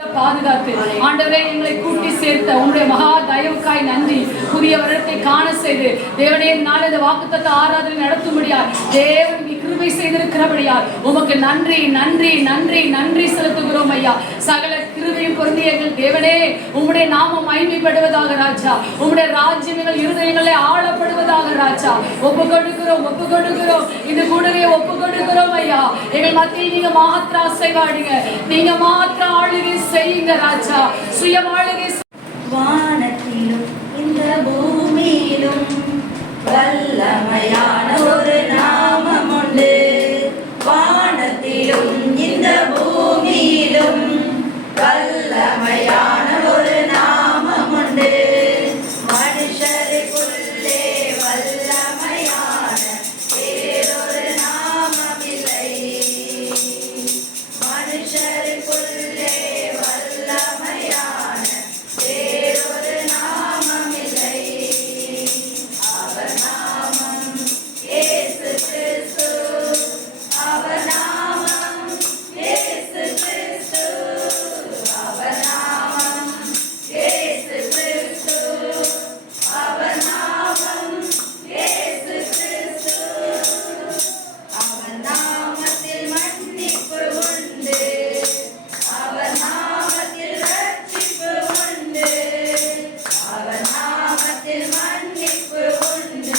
பாதுகாத்து ஆண்டவரே எங்களை கூட்டி சேர்த்த உங்களுடைய மகா தயவுக்காய் நன்றி. புதிய வருடத்தை காண செய்து தேவனே நாள் இந்த வாக்குத்தத்த ஆராதனை நடத்தும்படியார் தேவன் கிருபை செய்திருக்கிறபடியால் உமக்கு நன்றி நன்றி நன்றி நன்றி செலுத்துகிறோம் ஐயா. சகல கிருபையும் பொருந்திய எங்கள் தேவனே உம்முடைய நாமம் மகிமைப்படுவதாக ராஜா. உம்முடைய ராஜ்யம் எங்கள் இருதயங்களே ஆளப்படுவதாக ராஜா. ஒப்பு கொடுக்கிறோம் இது கூடவே ஒப்பு கொடுக்கிறோம் ஐயா. எங்கள் மத்தியில் நீங்க மாத்திர அசைவாடுங்க, நீங்க மாத்திர ஆளுகை செய்யுங்க ராஜா. சுயமாளுகை வானத்திலும் இந்த பூமியிலும் வல்லமையான ஒரு நாமம் உண்டு. வானத்திலும் இந்த பூமியிலும் வல்லமையான ஒரு நாமம் உண்டு. மனுஷருக்குள்ளே வல்லமையான வேறொரு நாமம் இல்லை. மனுஷருக்குள்ளே வல்லமையான வேறொரு நாமம் இல்லை. அவர் நாமம் இயேசு கிறிஸ்து. அவர் நாமம் இயேசு கிறிஸ்து. அவர் நாமம் இயேசு கிறிஸ்து. அவர் நாமம் இயேசு கிறிஸ்து. அவர் நாமத்தில் மன்னிப்பு உண்டு. அவர் நாமத்தில் ரட்சிப்பு உண்டு. அவர் நாமத்தில் மன்னிப்பு உண்டு.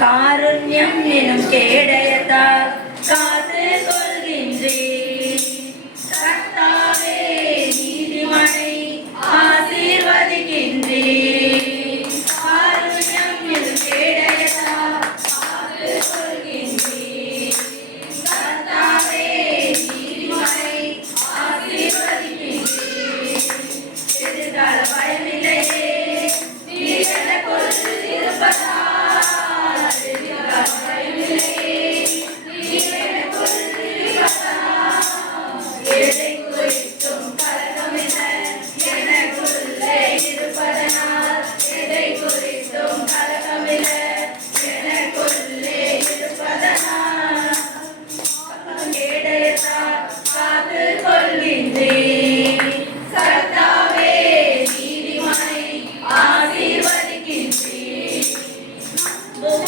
காருண்யம் எனும் கேடயத்தால் காத்து கொள்கின்றீர். கர்த்தாவே நீதிமானை ஆசீர்வதிக்கின்றீர். காருண்யம் எனும் கேடயத்தால் காத்து கொள்கின்றீர். கர்த்தாவே நீதிமானை ஆசீர்வதிக்கின்றீர். எதிர்கால பயமில்லையே நீர் எனக்குள் இருப்பதால். எதிர்கால பயமில்லையே நீர் எனக்குள் இருப்பதால். எதை குறித்தும் கலக்கமில்லை எனக்குள்ளே இருப்பதனால். எதை குறித்தும் கலக்கமில்லை எனக்குள்ளே இருப்பதனால். கேடயத்தால் காத்து கொள்கின்றேன். கர்த்தாவே நீதிமானை ஆசீர்வதிக்கின்றேன்.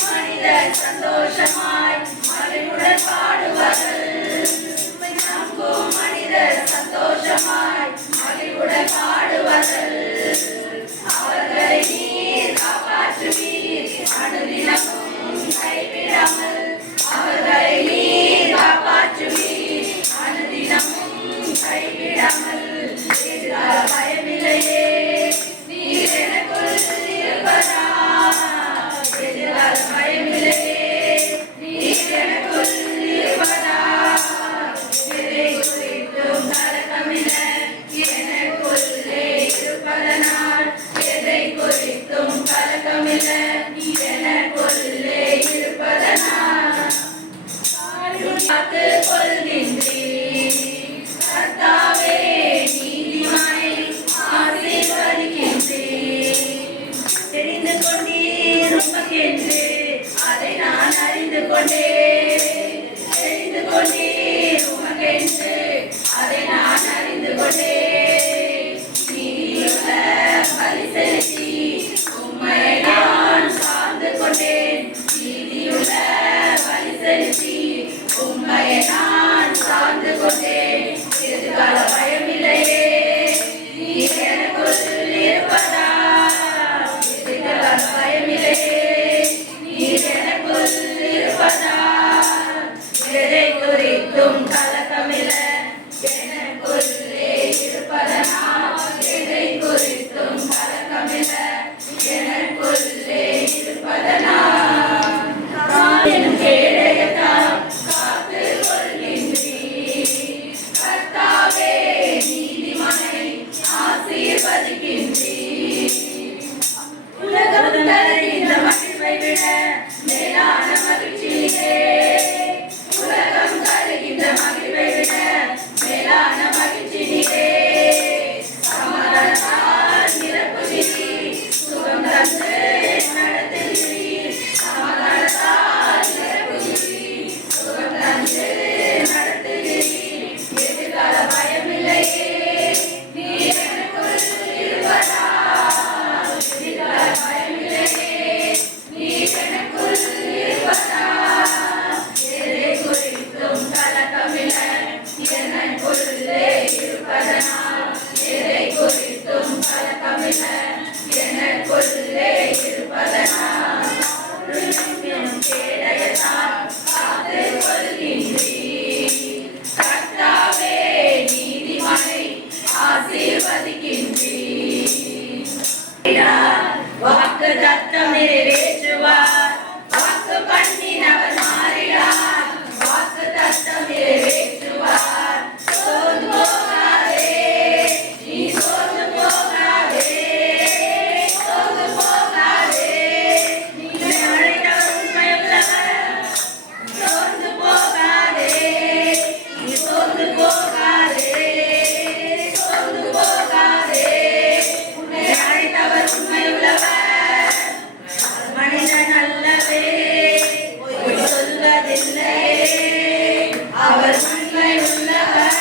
மனிதர் சந்தோஷமாய் மகிழ்வுடன் பாடுவார்கள். நம்பும் மனிதர் சந்தோஷமாய் மகிழ்வுடன் பாடுவார்கள். அவர்களை நீர் காப்பாற்றுவீர் அனுதினமும் கைவிடாமல். அவர்களை நீர் காப்பாற்றுவீர் அனுதினமும் கைவிடாமல். எதிர்கால பயமில்லையே நீர் எனக்குள் இருப்பதால். எதிர்கால பயமில்லையே நீர் எனக்குள் இருப்பதால். எதை குறித்தும் கலக்கமில்லை எனக்குள்ளே இருப்பதனால். எதை குறித்தும் கலக்கமில்லை எனக்குள்ளே இருப்பதனால். காத்து கொள்கின்றேன். கர்த்தாவே நீதிமானை ஆசீர்வதிக்கின்றேன். தெரிந்து கொண்டீர் உமக்கென்று அதை நான் அறிந்து கொண்டேன். தெரிந்து கொண்டீர் உமக்கென்று அதை நான் அறிந்து கொண்டேன். நீதியுள்ள பலி செலுத்தி உம்மை நான் சார்ந்து கொண்டேன். நீதியுள்ள பலி செலுத்தி உம்மை நான் சார்ந்து கொண்டேன். எதிர்கால பயமில்லையே நீர் எனக்குள் இருப்பதால். எதிர்கால பயமில்லையே நீர் எனக்குள் இருப்பதால். எதை குறித்தும் கலக்கமில்லை எனக்குள்ளே இருப்பதனால். எதை குறித்தும் கலக்கமில்லை எனக்குள்ளே இருப்பதனால். எனும் கேடயத்தால் காத்து கொள்கின்றீர். கர்த்தாவே நீதிமானை ஆசீர்வதிக்கின்றீர். உலகம் தருகின்ற மகிழ்வை விட மேலான மகிழ்ச்சியிலே. உலகம் தருகின்ற மகிழ்வை விட மேலான மகிழ்ச்சியிலே. சமாதானத்தால் நிரப்புகிறீர். சுகம் தந்து நடத்துகிறீர். சமாதானத்தால் நிரப்புகிறீர். சுகம் தந்து நடத்துகிறீர். எதிர்கால பயமில்லையே நீர் எனக்குள் இருப்பதால். எதிர்கால பயமில்லையே நீர் எனக்குள் இருப்பதால். எதை குறித்தும் கலக்கமில்லை எனக்குள்ளே இருப்பதனால். எதை குறித்தும் கலக்கமில்லை எனக்குள்ளே இருப்பதனால். எனும் கேடயத்தால் காத்து கொள்கின்றீர். கர்த்தாவே நீதிமானை ஆசீர்வதிக்கின்றீர். வாக்கு தத்தம் நிறைவேற்றுவார். வாக்கு பண்ணினவர் மாறினார். வாக்கு தத்தம் நிறைவேற்றுவார். சோர்ந்து போகாதே நீ சோர்ந்து போகாதே. சோர்ந்து போகாதே நீ அழைத்தவர் உண்மையுள்ளவர். சோர்ந்து போகாதே நீ சோர்ந்து போகாதே. சோர்ந்து போகாதே உன்னை அழைத்தவர் உண்மையுள்ளவர். மனிதன் அல்லவே பொய் சொல்வதில்லையே. அவர் உண்மை உள்ளவர்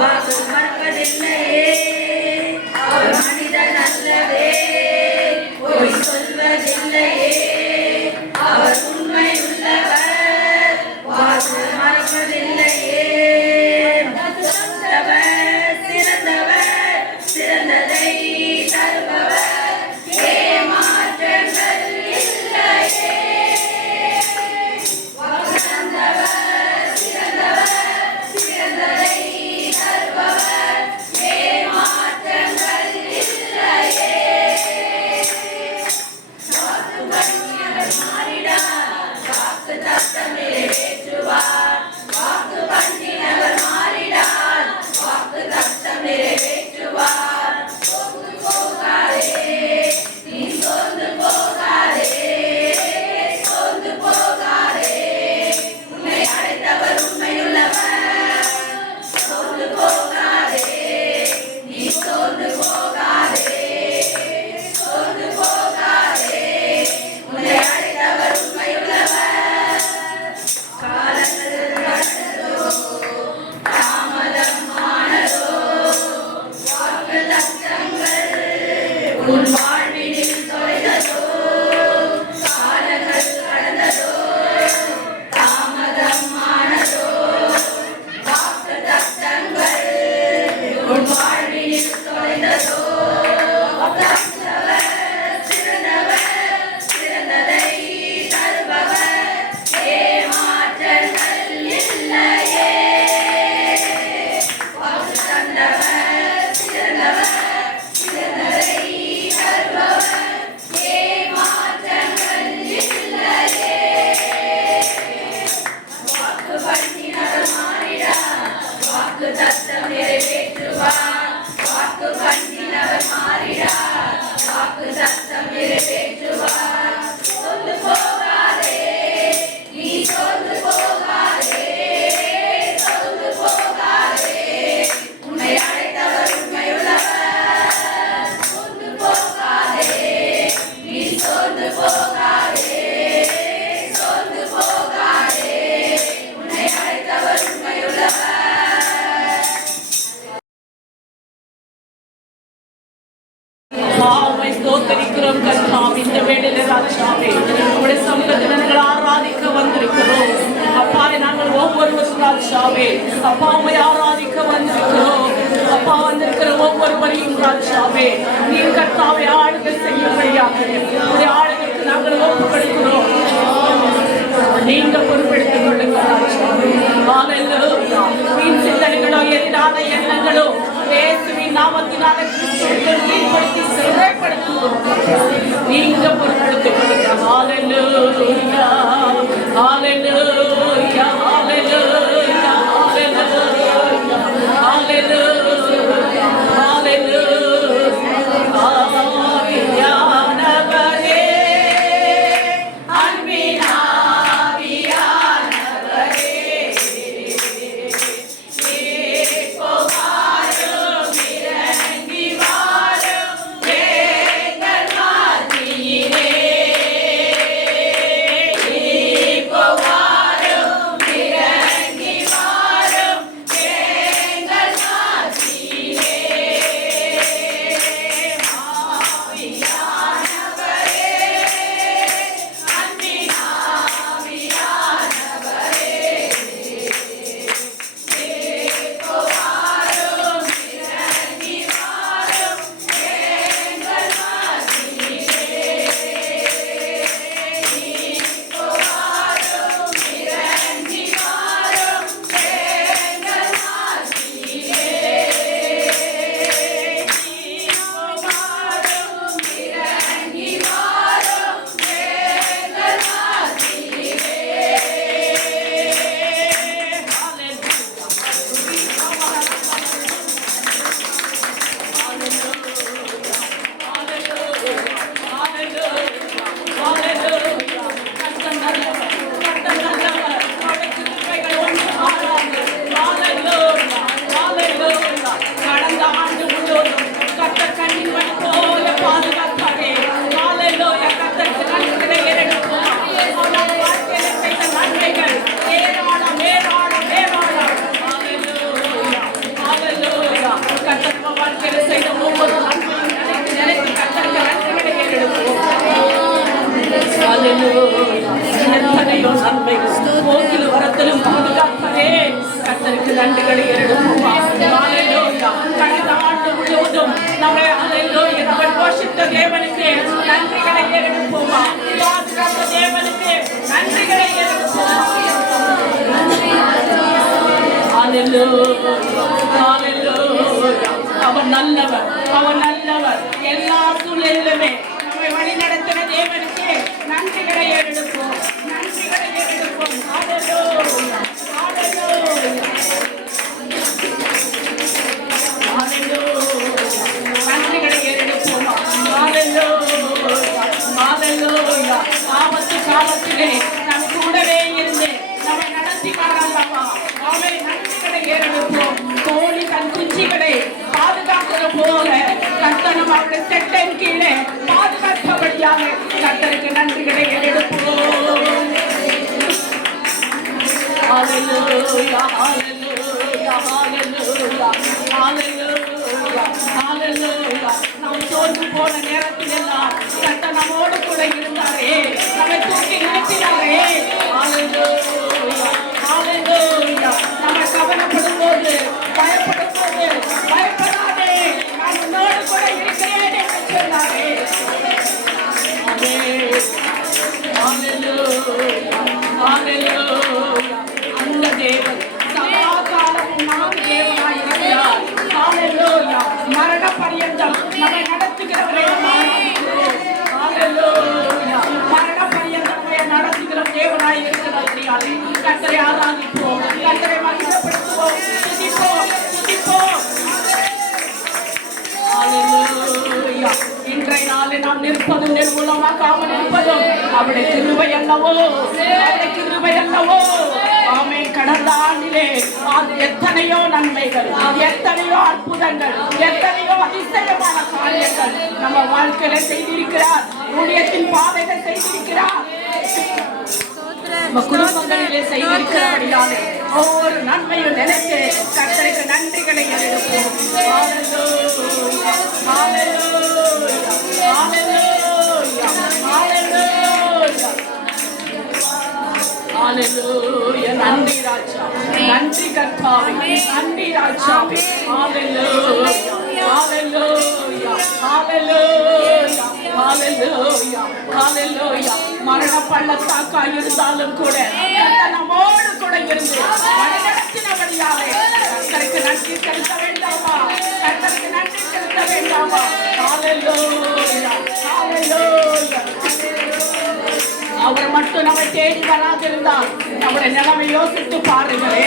வாக்கு மறப்பதில்லையே. அவர் மனிதன் அல்லவே பொய் சொல்வதில்லையே. அவர் உண்மை உள்ளவர் வாக்கு மறப்பதில்லையே. தந்தவர் சிறந்தவர் சிறந்ததை தருபவர். ஏமாற்றங்கள் இல்லை பண்ணினவர் மாறிடார் வாக்கு தத்தம் நிறைவேற்றுவார் வாக்கு பண்ணினவர் மாறிடார் வாக்கு தத்தம் நிறைவேற்றுவார் சோர்ந்து போகாதே நீ சோர்ந்து போகாதே சோர்ந்து போகாதே உன்னை அழைத்தவர் உண்மையுள்ளவர் சோர்ந்து போகாதே நீ சோர்ந்து போகாதே சோர்ந்து போகாதே உன்னை அழைத்தவர் உண்மையுள்ளவர் காலங்கள் கடந்ததோ தாமதம் ஆனதோ வாக்கு தத்தங்கள் உன் வாழ்வினில் தொலைந்ததோ காலங்கள் கடந்ததோ தாமதம் ஆனதோ வாக்கு தத்தங்கள் உன் வாழ்வினில் தொலைந்ததோ தந்தவர் சிறந்தவர் சிறந்ததை தருபவர் ஏமாற்றங்கள் இல்லையே வாக்கு தந்தவர் சிறந்தவர் சிறந்ததை தருபவர் ஏமாற்றங்கள் இல்லையே வாக்கு பண்ணினவர் மாறிடார் வாக்கு தத்தம் நிறைவேற்றுவார் வாக்கு பண்ணினவர் மாறிடார் வாக்கு தத்தம் நிறைவேற்றுவார் சோர்ந்து போகாதே நீ சோர்ந்து போகாதே சோர்ந்து போகாதே உன்னை அழைத்தவர் உண்மையுள்ளவர் சோர்ந்து போகாதே நீ சோர்ந்து போகாதே சோர்ந்து போகாதே உன்னை அழைத்தவர் உண்மையுள்ளவர் உம்மை ஸ்தோத்திரிக்கிறோம் கர்த்தாவே. இந்த வேளையிலே ராஜாவே உம்முடைய சமூகத்தில் நாங்கள் ஆராதிக்க வந்திருக்கிறோம். அப்பா நாங்கள் ஒவ்வொருவரும் ராஜாவே அப்பா உம்மை ஆராதிக்க வந்திருக்கிறோம். அப்பா வந்திருக்கிற ஒவ்வொருவரையும் ராஜாவே நீர் கர்த்தாவே ஆளுகை செய்யும்படியாக உடைய ஆளுகைக்கு நாங்கள் ஒப்பு கொடுக்கிறோம். நீங்க பொறுப்பெடுத்துக் கொள்ளுங்க ராஜாவே. ஹல்லேலூயா. வீண் சிந்தனைகளோ எதிரான எண்ணங்களோ இயேசுவின் நாமத்தினாலே கிறிஸ்துவுக்கு கீழ்ப்படுத்தி சிறைப்படுத்துவோம். நீங்க பொறுப்பெடுத்துக் கொள்ளுங்க. ஹல்லேலூயா ஹல்லேலூயா ஹல்லேலூயா ஹல்லேலூயா ஹல்லேலூயா ஹல்லேலூயா ஆவியானவரே அன்பின் ஆவியானவரே இப்போ வாரும் இறங்கி வாரும் எங்கள் மத்தியிலே இப்போ வாரும் இறங்கி வாரும் எங்கள் மத்தியிலே ஆவியானவரே அன்பின் ஆவியானவரே இப்போ வாரும் இறங்கி வாரும் எங்கள் மத்தியிலே இப்போ வாரும் இறங்கி வாரும் எங்கள் மத்தியிலே இப்போ வாரும் இறங்கி வாரும் எங்கள் கடந்த ஆண்டு முழுவதும் கர்த்தர் கண்ணிமணி போல பாதுகாத்தாரே. ஹல்லேலூயா. கர்த்தருக்கு நன்றிகளை ஏறெடுப்போம். அவர் வாழ்க்கையில செய்த நன்மைகள் ஏராளம் ஏராளம் ஏராளம். ஹல்லேலூயா ஹல்லேலூயா. கர்த்தர் வாழ்க்கையில செய்த ஒவ்வொரு நன்மையும் நினைத்து நினைத்து கர்த்தருக்கு நன்றிகளை ஏறெடுப்போம். ஹல்லேலூயா. எத்தனையோ நன்மைகள் போக்கிலும் வரத்திலும் பாதுகாப்பதே கர்த்தருக்கு நன்றிகளை ஏறெடுப்போம். ஹல்லேலூயா. கடந்த ஆண்டு முழுவதும் நம்மை ஹல்லேலூயா நம்மை போஷித்த தேவனுக்கு நன்றிகளை ஏறெடுப்போமா. பாதுகாத்த தேவனுக்கு நன்றிகளை ஏறெடுப்போமா. ஹல்லேலூயா ஹல்லேலூயா. அவர் நல்லவர், அவர் நல்லவர். எல்லா சூழலிலுமே நம்மை வழி நடத்தின தேவனுக்கு நன்றிகளை ஏறெடுப்போம், நன்றிகளை ஏறெடுப்போம். ஹalleluya, ஹalleluya, ஹalleluya. நன்றிகளை ஏறெடுப்போம். ஹalleluya, ஹalleluya. ஆபத்து காலத்திலே நம் கூடவே இருந்து நம்மை நடத்தி வராதவா, அவரை நன்றிகளை ஏறெடுப்போம். கோழி தன் குஞ்சுகளை பாதுகாப்பது போல கர்த்தனும் அவருடைய செட்டையின் கீழே பாதுகாப்பபடியாக கர்த்தருக்கு நன்றிகளை ஏறெடுப்போம். ஹalleluya, ஹalleluya, ஹalleluya, ஹalleluya, ஹalleluya. நாம் சோர்ந்து போன நேரத்தில் எல்லாம் கர்த்தர் நம்மோடு கூட இருந்தாரே, நம்மை தூக்கி நிறுத்தினாரே. ஹalleluya, ஹalleluya. நம்ம கவலைப்படும் போது, பயப்படும் போது, பயப்படாதே, நான் உன்னோடு கூட இருக்கிறேன் என்று சொன்னாரே. ஹalleluya, ஹalleluya. அந்த தேவன் சதா காலமும் நமக்கு தேவனாய் இருக்கிறார். ஹalleluya. மரண பரியந்தம் நம்மை நடத்துகிறவரே ஆராதிக்கிறோம். ஹalleluya. மரண பரியந்தம் நம்மை நடத்துகிற தேவனாய் இருக்கிறார். கர்த்தரை ஆராதிப்போம், கர்த்தரை மகிமைப்படுத்துவோம், துதிப்போம், துதிப்போம். ஹalleluya. இன்றைய நாளில் நாம் நிற்பதும் நிர்மூலமாக்காமல் இருப்பதும் அவருடைய கிருபை அல்லவோ, அவருடைய கிருபை அல்லவோ. ஆமென். கடந்த ஆண்டிலே எத்தனையோ நன்மைகள், எத்தனையோ அற்புதங்கள், எத்தனையோ அதிசயமான காரியங்கள் நம்ம வாழ்க்கையில செய்திருக்கிறார். ஊழியத்தின் பாதைகள் செய்திருக்கிறார். நம்ம குடும்பங்களிலே செய்திருக்கிறபடியாலே ஒவ்வொரு நன்மையும் நினைத்து கர்த்தருக்கு நன்றிகளை ஏறெடுப்போம். ஹalleluya, ஹalleluya, ஹalleluya, ஹalleluya, ஹalleluya. நன்றி ராஜா, நன்றி கர்த்தாவே, நன்றி ராஜாவே. ஹalleluya, ஹalleluya, ஹalleluya, ஹalleluya, ஹalleluya. மரண பள்ளத்தாக்காய் இருந்தாலும் கூட கர்த்தர் நம்மோடு கூட இருந்து வழிநடத்தினபடியாலே கர்த்தருக்கு நன்றி செலுத்த வேண்டாமா? கர்த்தருக்கு நன்றி செலுத்த வேண்டாமா? ஹalleluya, ஹalleluya. அவர் மட்டும் நம்மை தேடி வராதிருந்தால் நம்முடைய நிலைமை யோசித்து பாருங்களே.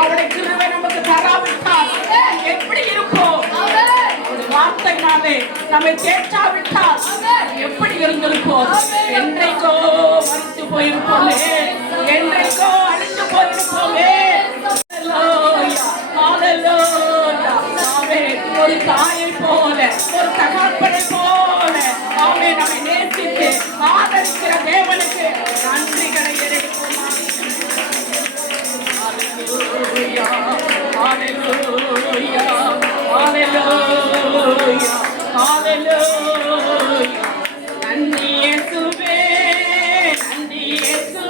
அவருடைய கிருபை நமக்கு தராவிட்டால் எப்படி இருப்போம்? வார்த்தைனாலே நம்மை தேற்றாவிட்டால் எப்படி இருந்திருப்போம்? என்றைக்கோ மறித்து போயிருப்போமே, என்றைக்கோ அழிந்து போயிருப்போமே. ஒரு தாயை போல, ஒரு தகப்பனை போல அவனை நம்மை நேசித்து ஆதரிக்கிற தேவனுக்கு நன்றிகளை ஏறெடுப்போம். ஹalleluya, ஹalleluya, ஹalleluya, ஹalleluya. நன்றி இயேசுவே, நன்றி இயேசுவே.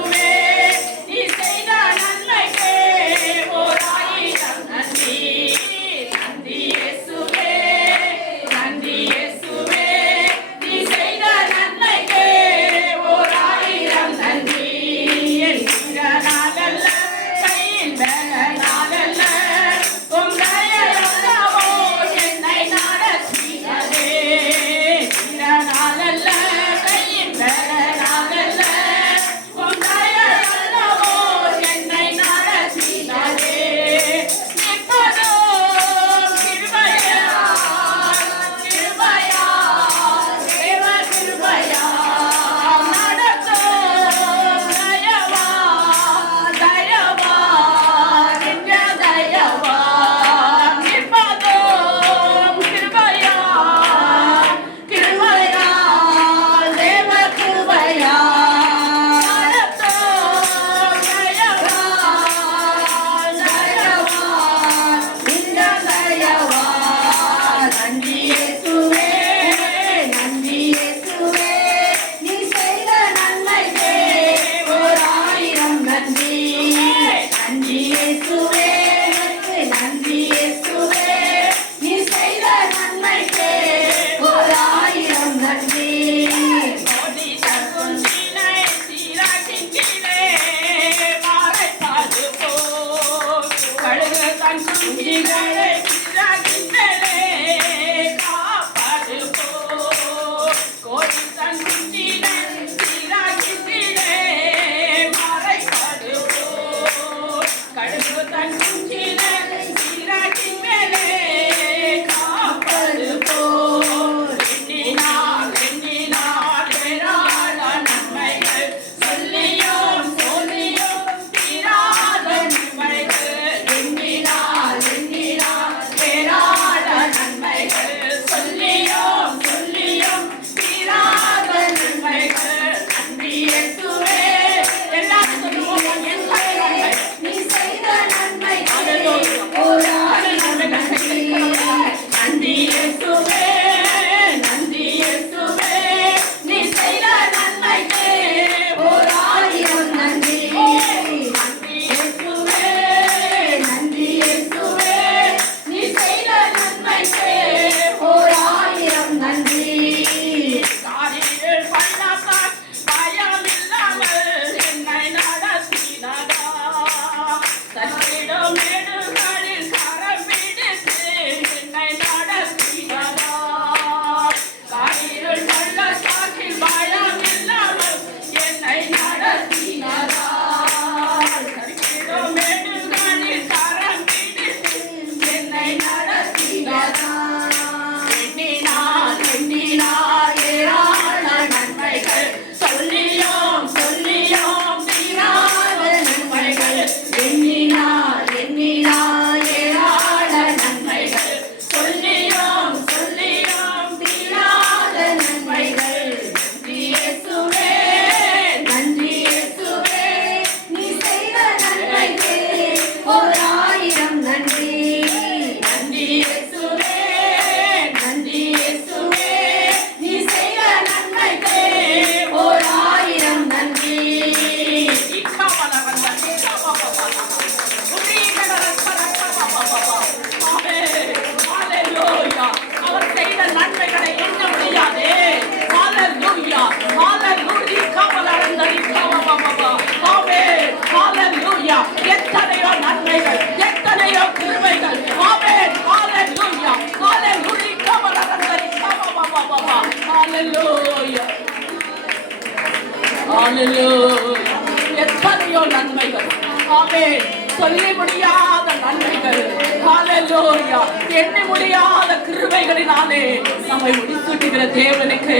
ஹalleluya. எத்தனையோ நன்மைகள், ஆமென், சொல்லி முடியாத நன்மைகள், ஹalleluya, எண்ணி முடியாத கிருபைகளினாலே நம்மை முடிசூட்டுகிற தேவனுக்கு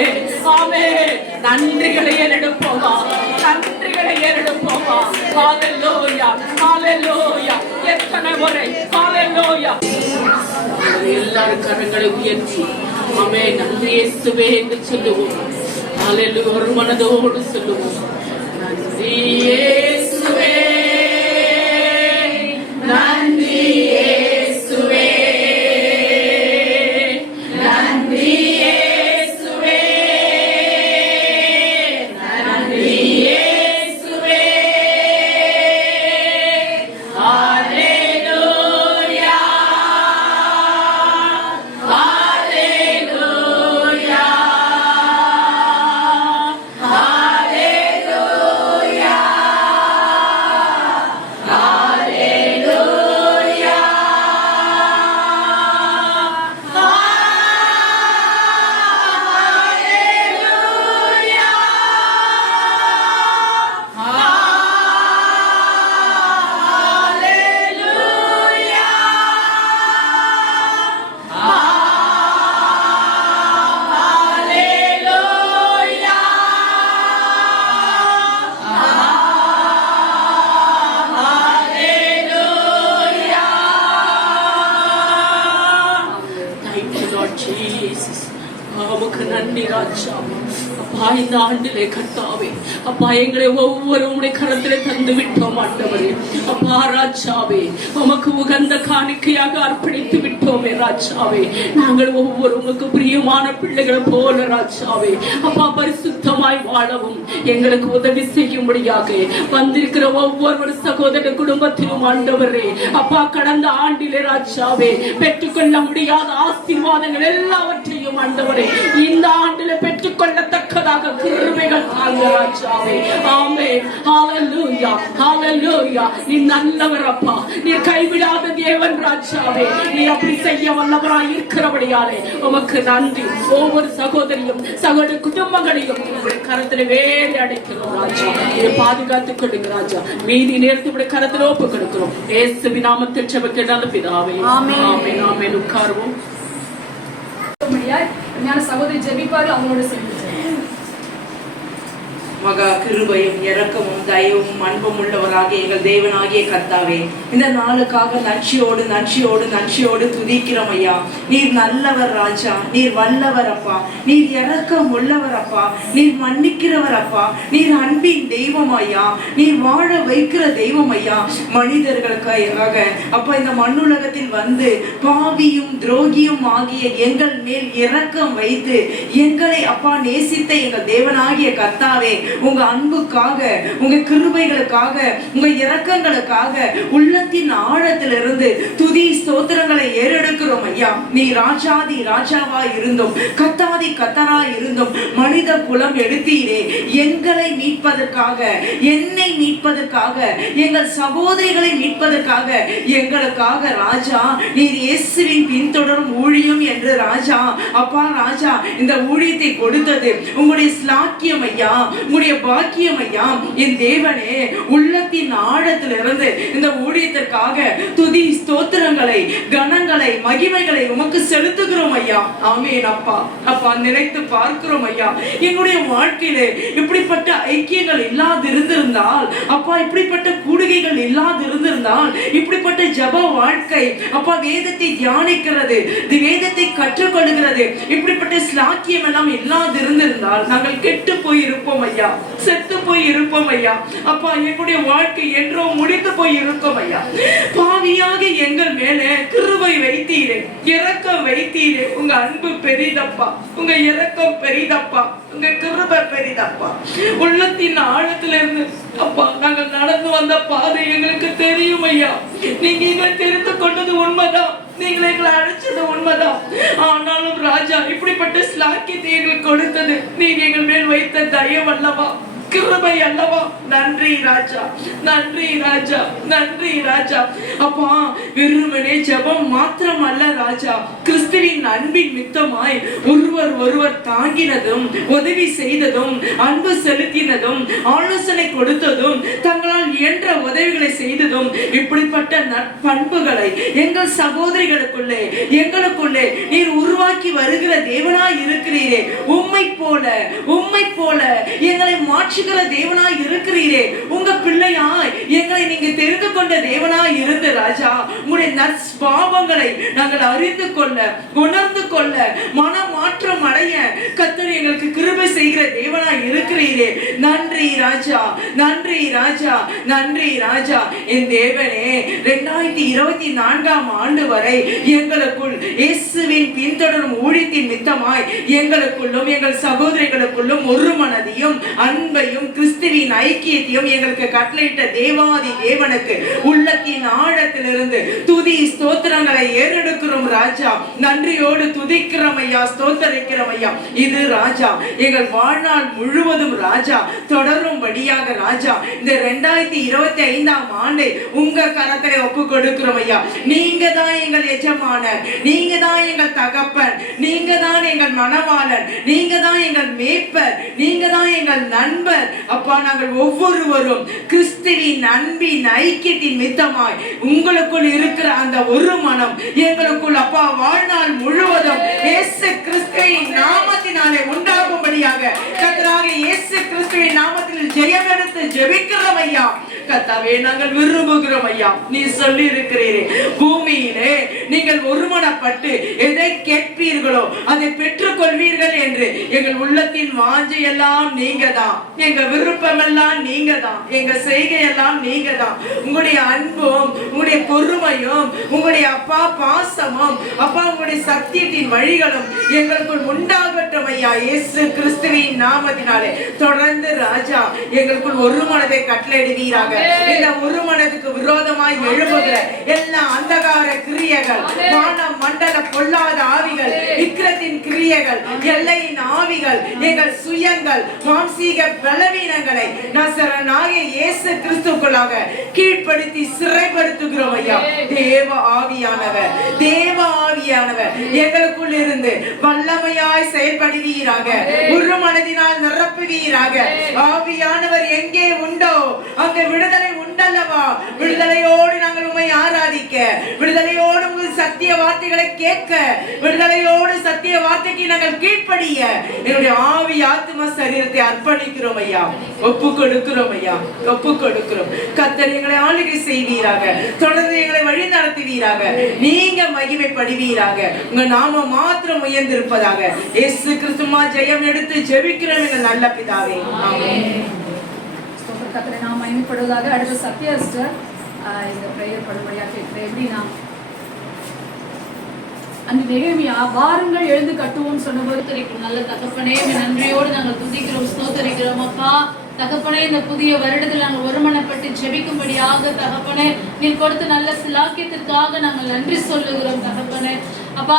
ஆமென் நன்றிகளை ஏறெடுப்போமா, நன்றிகளை ஏறெடுப்போமா. ஹalleluya, ஹalleluya. எத்தனை முறை ஹalleluya. எல்லாரும் கரங்களை உயர்த்தி ஆமென் நன்றி இயேசுவே என்று சொல்லுவோம். ஹalleluya. ஒரு மனதோடு சொல்லுவோம். நன்றி இயேசுவே, நன்றி இயேசுவே, நன்றி இயேசுவே, நன்றி இயேசுவே. ஹalleluya, ஹalleluya, ஹalleluya, ஹalleluya. Thank you, Lord Jesus. உமக்கு நன்றி ராஜா. அப்பா இந்த ஆண்டிலே கர்த்தாவே, அப்பா எங்களை ஒவ்வொரு உம்முடைய கரத்திலே தந்து விட்டோம் ஆண்டவரே. அப்பா ராஜாவே, உமக்கு உகந்த காணிக்கையாக அர்ப்பணித்து விட்டோமே ராஜாவே. நாங்கள் ஒவ்வொரு உமக்கு பிரியமான பிள்ளைகளை போல ராஜாவே, அப்பா பரிசுத்தமாய் வாழவும் எங்களுக்கு உதவி செய்யும்படியாக வந்திருக்கிற ஒவ்வொரு சகோதர குடும்பத்திலும் ஆண்டவரே, அப்பா கடந்த ஆண்டிலே ராஜாவே பெற்றுக்கொள்ள முடியாத ஆசீர்வாதங்கள் எல்லாவற்றையும் ஆண்டவரே இந்த ஆண்டிலே பெற்றுக்கொள்ளத்தக்கதாக கிருபைகள் தாங்க ராஜாவே. ஆமென். ஹalleluya, ஹalleluya. நீ நல்லவர் அப்பா, நீ கைவிடாத தேவன் ராஜாவே. நீ அப்படி செய்ய வல்லவராய் இருக்கிறபடியாலே உமக்கு நன்றி. ஒவ்வொரு சகோதரியும் சகோதர குடும்பங்களையும் உங்களுடைய கரத்திலே வேலை அடைக்கிறோம் ராஜா. இதை பாதுகாத்துக் கொள்ளுங்க ராஜா. மீதி நேரத்தை உங்களுடைய கரத்திலே ஒப்புக் கொடுக்கிறோம். இயேசுவின் நாமத்தில் ஜெபிக்கிறோம் பிதாவே. ஆமென், ஆமென். உட்காருவோம். சகோதரி ஜெபிப்பார்கள், அவங்களோட சேர்ந்து மகா கிருபையும் இரக்கமும் தயவும் அன்பும் உள்ளவராக எங்கள் தேவனாகிய கர்த்தாவே, இந்த நாளுக்காக நன்றியோடு நன்றியோடு நன்றியோடு துதிக்கிறோம் ஐயா. நீர் நல்லவர் ராஜா, நீர் வல்லவர் அப்பா, நீர் இரக்கம் உள்ளவர் அப்பா, நீர் மன்னிக்கிறவர் அப்பா, நீர் அன்பின் தெய்வம் ஐயா, நீர் வாழ வைக்கிற தெய்வம் ஐயா. மனிதர்களுக்காக அப்பா இந்த மண்ணுலகத்தில் வந்து பாவியும் துரோகியும் ஆகிய எங்கள் மேல் இரக்கம் வைத்து எங்களை அப்பா நேசித்த எங்கள் தேவனாகிய கர்த்தாவே, உங்க அன்புக்காக, உங்க கிருபைகளுக்காக, உங்க இரக்கங்களுக்காக உள்ளத்தின் ஆழத்திலிருந்து துதி ஸ்தோத்திரங்களை ஏறெடுக்கிறோம் ஐயா. நீ ராஜாதி ராஜாவா இருந்தும் கத்தாதி கத்தரா இருந்தும் மனித குலம் எடுத்தீரே எங்களை மீட்பதற்காக, என்னை மீட்பதற்காக, எங்கள் சகோதரிகளை மீட்பதற்காக, எங்களுக்காக ராஜா நீர் இயேசுவின் பின்தொடரும் ஊழியம் என்று ராஜா அப்பா ராஜா இந்த ஊழியத்தை கொடுத்தது உங்களுடைய ஸ்லாக்கியம் ஐயா, உங்களுடைய பாக்கியம் ஐயா. என் தேவனே, உள்ளத்தின் ஆழத்திலிருந்து இந்த ஊழியத்திற்காக துதி ஸ்தோத்திரங்களை கனங்களை மகிமைகளை உமக்கு செலுத்துகிறோம் ஐயா. ஆமென் அப்பா. அப்பா நினைத்து பார்க்கிறோம் ஐயா, எங்களுடைய வாழ்க்கையிலே இப்படிப்பட்ட ஐக்கியங்கள் இல்லாதிருந்திருந்தால், அப்பா இப்படிப்பட்ட கூடுகைகள் இல்லாதிருந்திருந்தால், இப்படிப்பட்ட ஜப வாழ்க்கை அப்பா வேதத்தை தியானிக்கிறது, வேதத்தை கற்றுக்கொள்கிறது, இப்படிப்பட்ட ஸ்லாக்கியம் எல்லாம் இல்லாதிருந்திருந்தால் நாங்கள் கெட்டு போய் இருப்போம் ஐயா, செத்து போய் இருப்போம் ஐயா. அப்பா எங்களுடைய வாழ்க்கை என்றோ முடித்து போய் இருக்கும் ஐயா. பாவியாக எங்கள் மேலே கிருபை வைத்தீரே, இரக்கம் வைத்தீரே. உங்க அன்பு பெரிதப்பா, உங்க இரக்கம் பெரிதப்பா, உங்க கிருபை பெரிதப்பா. உள்ளத்தின் ஆழத்திலிருந்து அப்பா நாங்கள் நடந்து வந்த பாதை எங்களுக்கு தெரியும் ஐயா. நீங்க எங்களை தெரிந்து கொண்டது உண்மைதான், நீங்கள் எங்களை அழைச்சது உண்மைதான். ஆனாலும் ராஜா இப்படிப்பட்ட ஸ்லாக்கியத்தை எங்களுக்கு கொடுத்தது நீங்க எங்கள் மேல் வைத்த தயவு அல்லவா. கிருபை அல்லவா. நன்றி ராஜா, நன்றி ராஜா, நன்றி ராஜா. அப்பா, வெறுமனே ஜெபம் மாத்திரம் அல்ல ராஜா, கிறிஸ்துவின் அன்பின் மித்தமாய் ஒருவர் ஒருவர் தாங்கினதும் உதவி செய்ததும் அன்பு செலுத்தினதும் ஆலோசனை கொடுத்ததும் தங்களால் இயன்ற உதவிகளை செய்ததும் இப்படிப்பட்ட நற்பண்புகளை எங்கள் சகோதரிகளுக்குள்ளே எங்களுக்குள்ளே நீர் உருவாக்கி வருகிற தேவனாய் இருக்கிறீரே. உம்மை போல எங்களை மாற்றுகிற தேவனாய் இருக்கிறீரே. உங்க பிள்ளையாய் எங்களை நீங்க தெரிந்து கொண்ட தேவனாய் இருந்து ராஜா, உங்களுடைய நற்பாவங்களை நாங்கள் அறிந்து கொள்ள உணர்ந்து கொள்ள மனமாற்றம் அடைய கர்த்தர் எங்களுக்கு கிருபை செய்கிற தேவனாய் இருக்கிறீரே. நன்றி ராஜா, நன்றி ராஜா, நன்றி ராஜா. என் தேவனே, 2024ஆம் ஆண்டு வரை எங்களுக்குள் இயேசுவின் பின்தொடரும் ஊழியத்தின் மித்தமாய் எங்களுக்குள்ளும் எங்கள் சகோதரிகளுக்குள்ளும் ஒரு மனதையும் அன்பையும் கிறிஸ்துவின் ஐக்கியத்தையும் எங்களுக்கு கட்டளையிட்ட தேவாதி தேவனுக்கு உள்ளத்தின் ஆழத்திலிருந்து துதி ஸ்தோத்திரங்களை ஏறெடுக்கிறோம் ராஜா. நன்றியோடு துதிக்கிறோம் ஐயா, ஸ்தோத்தரிக்கிறோம் ஐயா. இது ராஜா எங்கள் வாழ்நாள் முழுவதும் ராஜா தொடரும்படியாக ராஜா இந்த 2025ஆம் ஆண்டை உங்க கரத்திலே ஒப்பு கொடுக்கிறோம் ஐயா. நீங்க தான் எங்கள் எஜமானர், நீங்க தான் எங்கள் தகப்பன், நீங்க தான் எங்கள் மணவாளன், நீங்க தான் எங்கள் மேய்ப்பர், நீங்க தான் எங்கள் நண்பர். அப்பா, நாங்கள் ஒவ்வொருவரும் கிறிஸ்துவின் அன்பின் ஐக்கியத்தின் மித்தமாய் உங்களுக்குள் இருக்கிற அந்த ஒரு மனம் எங்களுக்குள் அப்பா வாழ்நாள் முழுவதும் இயேசு கிறிஸ்துவின் நாமத்தினாலே உண்டாகும்படியாக கர்த்தராகிய இயேசு கிறிஸ்துவின் நாமத்தில் ஜெயம் எடுத்து ஜெபிக்கிறோம் ஐயா. கர்த்தாவே, நாங்கள் விரும்புகிறோம் ஐயா. நீ சொல்லி இருக்கிறீரே, பூமியிலே நீங்கள் ஒருமனப்பட்டு எதை கேட்பீர்களோ அதை பெற்றுக் கொள்வீர்கள் என்று. எங்கள் உள்ளத்தின் வாஞ்சை எல்லாம் நீங்க தான், எங்க விருப்பம் எல்லாம் நீங்க தான், எங்க செய்கை எல்லாம் நீங்க தான். உங்களுடைய அன்பும் உங்களுடைய பொறுமையும் உங்களுடைய அப்பா பாசமும் அப்பா உங்களுடைய சத்தியத்தின் வழிகளும் எங்களுக்குள் உண்டாகட்டும் ஐயா. இயேசு கிறிஸ்துவின் நாமத்தினாலே தொடர்ந்து ராஜா எங்களுக்குள் ஒரு மனதை கட்டளையிடுவீராக. இந்த ஒரு மனதுக்கு விரோதமாய் எழும்புகிற எல்லா அந்தகார கிரியைகள், வான மண்டல பொல்லாத ஆவிகள், விக்கிரத்தின் கிரியைகள், எல்லையின் ஆவிகள், எங்கள் சுயங்கள், மாம்சீக பலவீனங்களை நசரனாகிய இயேசு கிறிஸ்துவுக்குள்ளாக கீழ்ப்படுத்தி சிறைப்படுத்துகிறோம் ஐயா. தேவ ஆவியானவர், தேவ ஆவியானவர் எங்களுக்குள் இருந்து வல்லமையாய் செயல்படுவீராக. ஒரு மனதினால் நிரப்புவீராக. ஆவியானவர் எங்கே உண்டோ அங்கே விடுதலை உண்டல்லவா. விடுதலையோடு நாங்கள் உம்மை ஆராதிக்க, விடுதலையோடு உங்கள் சத்திய வார்த்தைகளை கேட்க, விடுதலையோடு சத்திய வார்த்தைக்கு நாங்கள் கீழ்ப்படிய என்னுடைய ஆவி ஆத்ம சரீரத்தை அர்ப்பணிக்கிறோம் ஐயா. ஒப்பு கொடுக்கிறோம் ஐயா, ஒப்பு கொடுக்கிறோம். கர்த்தர் எங்களை ஆளுகை செய்வீராக, தொடர்ந்து எங்களை வழி நடத்துவீராக, நீங்க மகிமைப்படுவீராக. உங்க நாம மாத்திரம் உயர்ந்திருப்பதாக. இயேசு கிறிஸ்துமா ஜெயம் எடுத்து ஜெபிக்கிறோம் எங்கள் நல்ல பிதாவே, ஆமென். கர்த்தரை நாம் மகிமைப்படுவதாக. அடுத்த சத்யா சிஸ்டர் இந்த பிரேயர் படும்படியாக கேட்கிறேன். எப்படின்னா, அந்த நெகேமியா வாருங்கள் எழுந்து கட்டுவோம் சொன்னபோது நல்ல தகப்பனே நன்றியோடு நாங்கள் துதிக்கிறோம், ஸ்தோத்தரிக்கிறோம் அப்பா. தகப்பனே, இந்த புதிய வருடத்தில் நாங்கள் ஒருமனப்பட்டு ஜெபிக்கும்படியாக தகப்பனே நீர் கொடுத்த நல்ல சிலாக்கியத்திற்காக நாங்கள் நன்றி சொல்லுகிறோம் தகப்பனே. அப்பா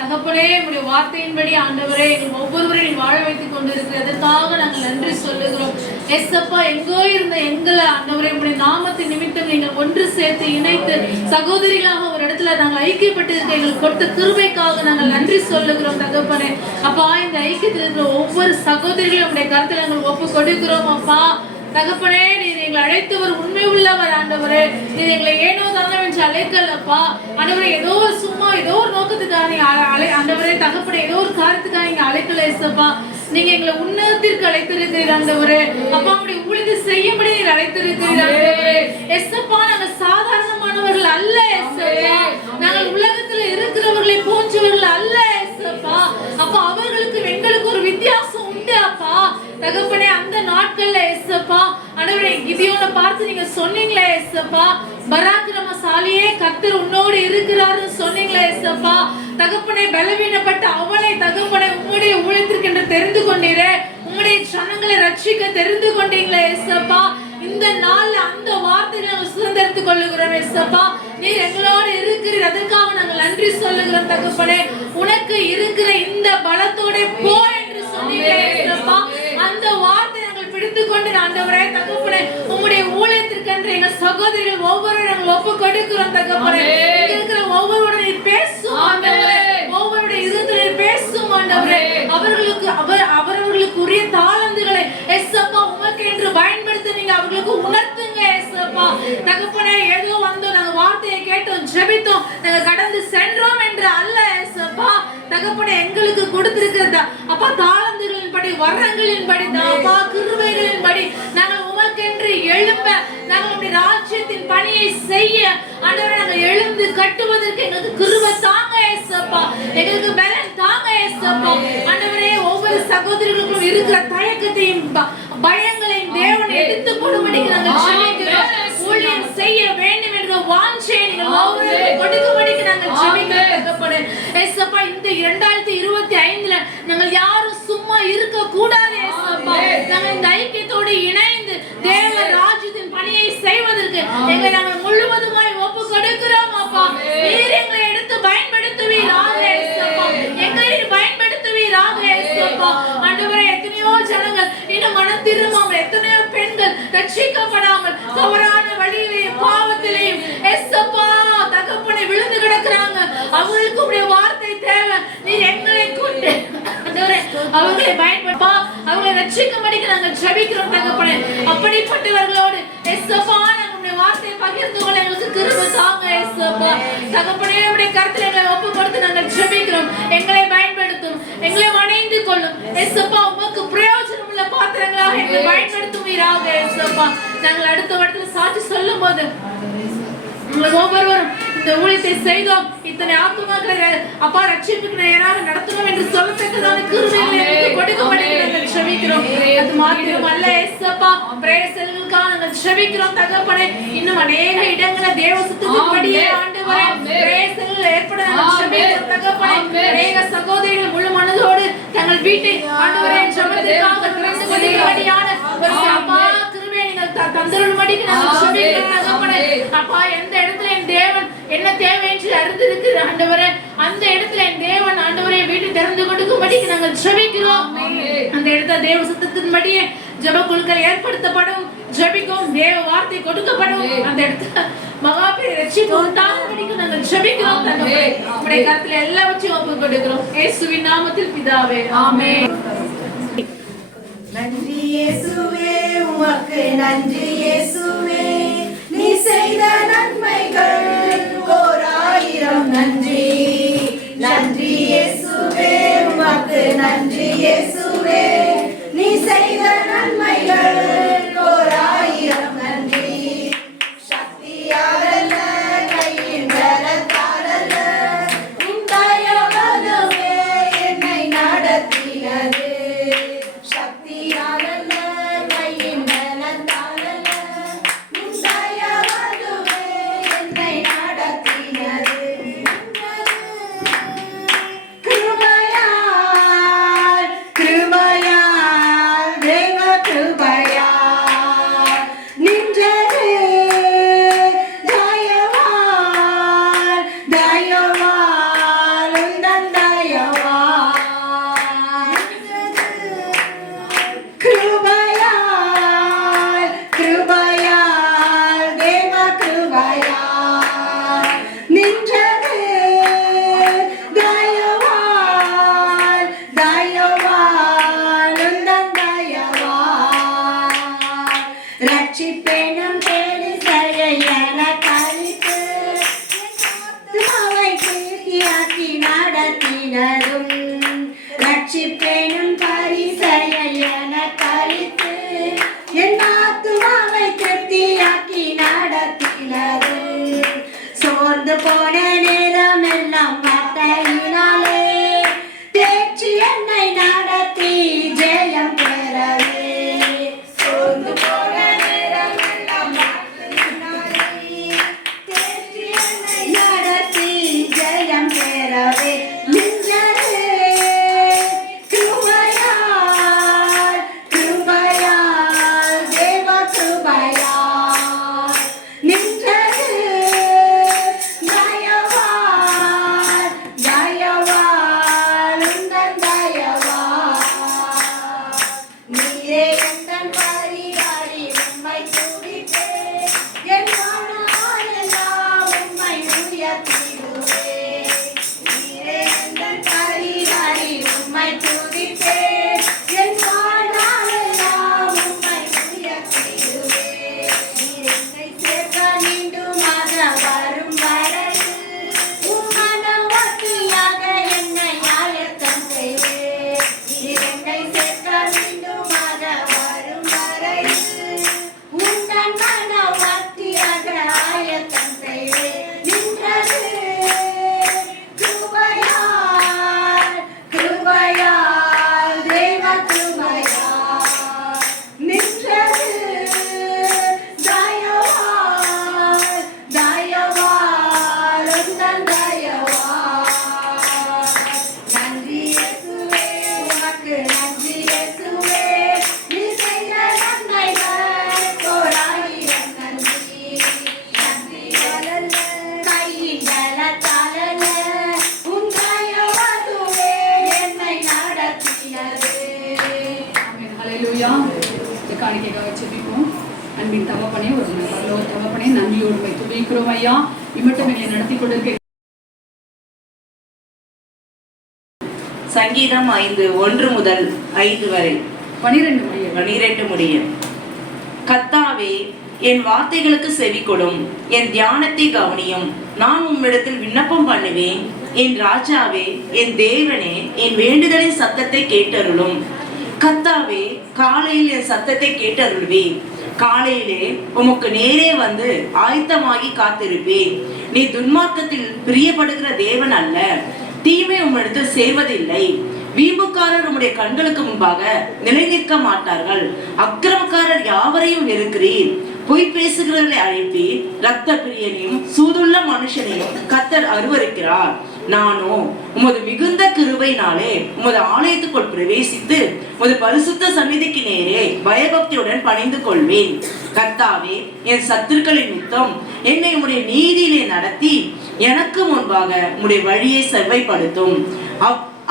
தகப்பனே, உங்களுடைய வார்த்தையின்படி ஆண்டவரே எங்கள் ஒவ்வொருவரையும் வாழ வைத்துக் கொண்டிருக்கிறதற்காக நாங்கள் நன்றி சொல்லுகிறோம். எஸ்அப்பா, எங்கோ இருந்த எங்களை ஆண்டவரே உங்களுடைய நாமத்தின் நிமித்தம் நீங்கள் ஒன்று சேர்த்து இணைத்து சகோதரிகளாக ஒரு இடத்துல நாங்கள் ஐக்கியப்பட்டு இருக்க எங்களுக்கு கொடுத்த கிருபைக்காக நாங்கள் நன்றி சொல்லுகிறோம் தகப்பனே. அப்பா, இந்த ஐக்கியத்தில் இருக்கிற ஒவ்வொரு சகோதரிகளும் உங்களுடைய கருத்தில் நாங்கள் ஒப்பு கொடுக்கிறோம் அப்பா. தகப்பனே, நீர் எங்களை அழைத்தவர் உண்மை உள்ளவர் ஆண்டவரே. நீர் எங்களை ஏனோ தானோ என்று அழைக்கலப்பா ஆண்டவரே. ஏதோ ஒரு சும்மா ஏதோ ஒரு நோக்கத்துக்காக ஆண்டவரே தகப்பனே ஏதோ ஒரு காரியத்துக்காக நீங்க அழைக்கல ஏசப்பா. நீங்க எங்களை உன்னதத்திற்கு அழைத்திருக்கிறீர் ஆண்டவரே. அப்பா, உங்களுடைய ஊழியத்தை செய்யும்படி நீர் அழைத்திருக்கிறீர் ஆண்டவரே. ஏசப்பா, நாங்கள் சாதாரணமானவர்கள் அல்ல ஏசப்பா. நாங்கள் உலகத்துல இருக்கிறவர்களை போன்றவர்கள் அல்ல ஏசப்பா. அப்பா, அவர்களுக்கு எங்களுக்கு ஒரு வித்தியாசம் உண்டு அப்பா தகப்பனே. அந்த நாட்கள்ல ஏசப்பா ஆண்டவரே கிதியோனை பார்த்து நீங்க சொன்னீங்களே ஏசப்பா, பராக்கிரமசாலியே கர்த்தர் உன்னோடு இருக்கிறார்னு சொன்னீங்களே ஏசப்பா. தகப்பனே, பலவீனப்பட்ட அவனை தகப்பனே உம்முடைய ஊழியத்திற்கு என்று தெரிந்து கொண்டீரே, உம்முடைய ஜனங்களை ரட்சிக்க தெரிந்து கொண்டீங்களே ஏசப்பா. இந்த நாள்ல அந்த வார்த்தைகளை நாங்கள் சுதந்திரத்துக் கொள்ளுகிறோம் ஏசப்பா. நீர் எங்களோடு இருக்கிறீர், அதற்காக நாங்கள் நன்றி சொல்லுகிறோம் தகப்பனே. உனக்கு இருக்கிற இந்த பலத்தோட போ என்று சொன்னீங்களே ஏசப்பா. அந்த வார்த்தை நாங்கள் பிடித்துக்கொண்டு ஆண்டவரே தகப்பனே உம்முடைய ஊழியத்திற்கென்று எங்கள் சகோதரிகள் ஒவ்வொருவரும் நாங்கள் ஒப்பு கொடுக்கிறோம் தகப்பனே. இங்க இருக்கிற ஒவ்வொருவரும் நீர் பேசும் ஆண்டவரே, ஒவ்வொருடைய இருதயத்தில் பேசும் ஆண்டவரே. அவர்களுக்கு உரிய தாளந்துகளை எஸ்அப்பா உமக்கு என்று பயன்படுத்தி நீங்க அவர்களுக்கு உணர்த்துங்க எஸ்அப்பா தகப்பனே. ஏதோ வந்து நாங்க வார்த்தையை கேட்டோம், ஜெபித்தோம், நாங்க கடந்து சென்றோம் என்று அல்ல எஸ்அப்பா தகப்பனே. எங்களுக்கு கொடுத்திருக்கிறதா அப்பா தாளந்துகளின் படி, வரங்களின் படி, அப்பா கிருபைகளின் படி நாங்கள் உமக்கென்று எழும்ப, நாங்கள் உம்முடைய ராஜ்யத்தின் பணியை செய்ய ஆண்டவரே நாங்கள் எழுந்து கட்டுவதற்கு எங்களுக்கு கிருபை தாங்க ஏசப்பா, எங்களுக்கு பலன் தாங்க ஏசப்பா ஆண்டவரே. ஒவ்வொரு சகோதரர்களுக்கும் இருக்கிற தயக்கத்தையும் பயங்களையும் தேவன் எடுத்து போடும்படிக்கு நாங்கள் ஜெபிக்கிறோம். ஊழியம் செய்ய வேண்டும் என்ற வாஞ்சையை நீங்கள் ஒவ்வொருவரும் கொடுக்கும்படிக்கு நாங்கள் ஜெபிக்கிறோம் ஏசப்பா. இந்த 2025ல நாங்கள் யாரும் சும்மா இருக்க கூடாது ஏசப்பா. நாங்கள் இந்த ஐக்கியத்தோடு இணைந்து தேவ ராஜ்யத்தின் பணியை செய்வதற்கு எங்களை நாங்கள் முழுவதுமாய் ஒப்பு கொடுக்கிறோம் அப்பா. நீர் எங்களை எடுத்து பயன்படுத்துவீராக ஏசப்பா, எங்களை பயன்படுத்துவீராக ஏசப்பா ஆண்டவரே. எத்தனையோ ஜனங்கள் இன்னும் மனம் திரும்பாமல், எத்தனையோ பெண்கள் ரட்சிக்கப்படாமல் தவறான வழியிலேயும் பாவத்திலேயும் ஏசப்பா தகப்பனை விழுந்து கிடக்குறாங்க. அவங்களுக்கு உடைய வார்த்தை தேவை. நீர் எங்களை கொண்டு ஆண்டவரே அவர்களை பயன்படுப்பா, அவர்களை ரட்சிக்கும்படிக்கு நாங்கள் ஜெபிக்கிறோம் தகப்பனே. அப்படிப்பட்டவர்களோடு ஏசப்பா நம்முடைய வார்த்தையை பகிர்ந்து கொள்ள எங்களுக்கு கிருபை தாங்க ஏசப்பா தகப்பனே. உடைய கருத்தில் எங்களை ஒப்பு கொடுத்து நாங்கள் ஜெபிக்கிறோம். எங்களை பயன்படுத்தும், எங்களை வணைந்து கொள்ளும் ஏசப்பா. உமக்கு பிரயோஜனம் உள்ள பாத்திரங்களாக எங்களை பயன்படுத்துவீராக ஏசப்பா. நாங்கள் அடுத்த வருடத்தில் சாட்சி சொல்லும் போது ஒவ்வொருவரும் இந்த ஊழியத்தை செய்தோம், இத்தனை ஆத்துமாக்களை அப்பா ரட்சிப்புக்கு நேராக நடத்தணும் என்று சொல்லத்தக்கதான கிருபைகளை கொடுக்கும்படி நாங்கள் ஜெபிக்கிறோம். அது மாத்திரமல்ல ஏசப்பா, பிரேயர் செல்களுக்காக நாங்கள் ஜெபிக்கிறோம் தகப்பனே. இன்னும் அநேக இடங்களை தேவ சுத்தத்தின்படியே ஆண்டவரே பிரேயர் செல்கள் ஏற்பட நாங்கள் ஜெபிக்கிறோம் தகப்பனே. அநேக சகோதரிகள் முழு மனதோடு தங்கள் வீட்டை ஆண்டவரே ஜெபத்திற்காக திறந்து கொள்ளும்படியான ஒரு அப்பா கிருபையை நீங்கள் தந்தருளும்படிக்கு நாங்கள் ஜெபிக்கிறோம் தகப்பனே. அப்பா எந்த இடத்துல என் தேவன் என்ன தேவை என்று அறிந்திருக்கு ஆண்டவரே, அந்த இடத்துல என் தேவன் ஆண்டவரே வீட்டை திறந்து கொடுக்கும்படிக்கு நாங்கள் ஜெபிக்கிறோம். அந்த இடத்துல தேவ சுத்தத்தின்படியே ஜெப குழுக்கள் ஏற்படுத்தப்படும், ஜெபிக்கும், தேவ வார்த்தை கொடுக்கப்படும். அந்த இடத்துல மகாபெரிய ரட்சிப்பு உண்டாகும்படிக்கு நாங்கள் ஜெபிக்கிறோம் தகப்பனே. உம்முடைய கரத்துல எல்லாவற்றையும் ஒப்பு கொடுக்கிறோம் இயேசுவின் நாமத்தில் பிதாவே, ஆமென். நன்றி இயேசுவே, உமக்கு நன்றி இயேசுவே, நீ செய்த நன்மைகள் ஓராயிரம் நன்றி. நன்றி இயேசுவே, உமக்கு நன்றி இயேசுவே, நீ செய்த நன்மைகள் ஓராயிரம் நன்றி. சக்தியாலல்ல, கையின் பலத்தாலல்ல, உம் தயவுமே என்னை நடத்தினது. சக்தியாலல்ல, கையின் பலத்தாலல்ல, உம் தயவுமே என்னை நடத்தினது. கிருபையால், கிருபையால், தேவ கிருபையால் நின்றது. தயவால், தயவால், உந்தன் தயவால் கிருபையால், கிருபையால், தேவ கிருபையால் நின்றது. தயவால், தயவால், உந்தன் தயவால் ரட்சிப்பேனும் தேடி செயல் எனக்கு அளித்து அவை கீர்த்தியாக்கி நடத்தினதும். ரட்சிப்பேனும் பரிசெயல் எனக்கு அளித்து என் ஆத்துமாவை திருப்தியாக்கி நடத்தினதும். சோர்ந்து போன நேரம் எல்லாம் வார்த்தையினாலே தேற்றி என்னை நடத்தி ஜெயம் பெறவே. சோர்ந்து போன நேரம் எல்லாம் அன்பின் தகப்பனே, ஒரு பரலோக தகப்பனே, நன்றியோடு துதிக்கிறோம் ஐயா. இம்மட்டும் என்னை நடத்தி கொண்டிருக்க சங்கீதம் 5:1 முதல் 5 வரை 12 முடிய. கர்த்தாவே, என் வார்த்தைகளுக்கு செவி கொடும், என் தியானத்தை கவனியும். நான் உம்மிடத்தில் விண்ணப்பம் பண்ணுவேன். என் ராஜாவே, என் தேவனே, என் வேண்டுதலின் சத்தத்தை கேட்டருளும். கர்த்தாவே, காலையில் என் சத்தத்தை கேட்டருள்வேன். காலையிலே உமக்கு நேரே வந்து ஆயத்தமாகி காத்திருப்பேன். நீ துன்மார்க்கத்தில் பிரியப்படுகிற தேவன் அல்ல, தீமை உம்மிடத்தில் செய்வதில்லை. வீம்புக்காரர் உம்முடைய கண்களுக்கு முன்பாக நிலை நிற்க மாட்டார்கள். அக்கிரமக்காரர் யாவரையும் வெறுக்கிறீர். பொய் பேசுகிறவர்களை அழைப்பி இரத்த பிரியனையும் சூதுள்ள மனுஷனையும் கர்த்தர் அருவருக்கிறார். நானோ உமது மிகுந்த கிருபையினாலே உமது ஆலயத்துக்குள் பிரவேசித்து உமது பரிசுத்த சந்நிதிக்கு நேரே பயபக்தியுடன் பணிந்து கொள்வேன். கர்த்தாவே, என் சத்துருக்களின் நிமித்தம் என்னை உம்முடைய நீதியிலே நடத்தி எனக்கு முன்பாக உம்முடைய வழியை செவ்வைப்படுத்தும்.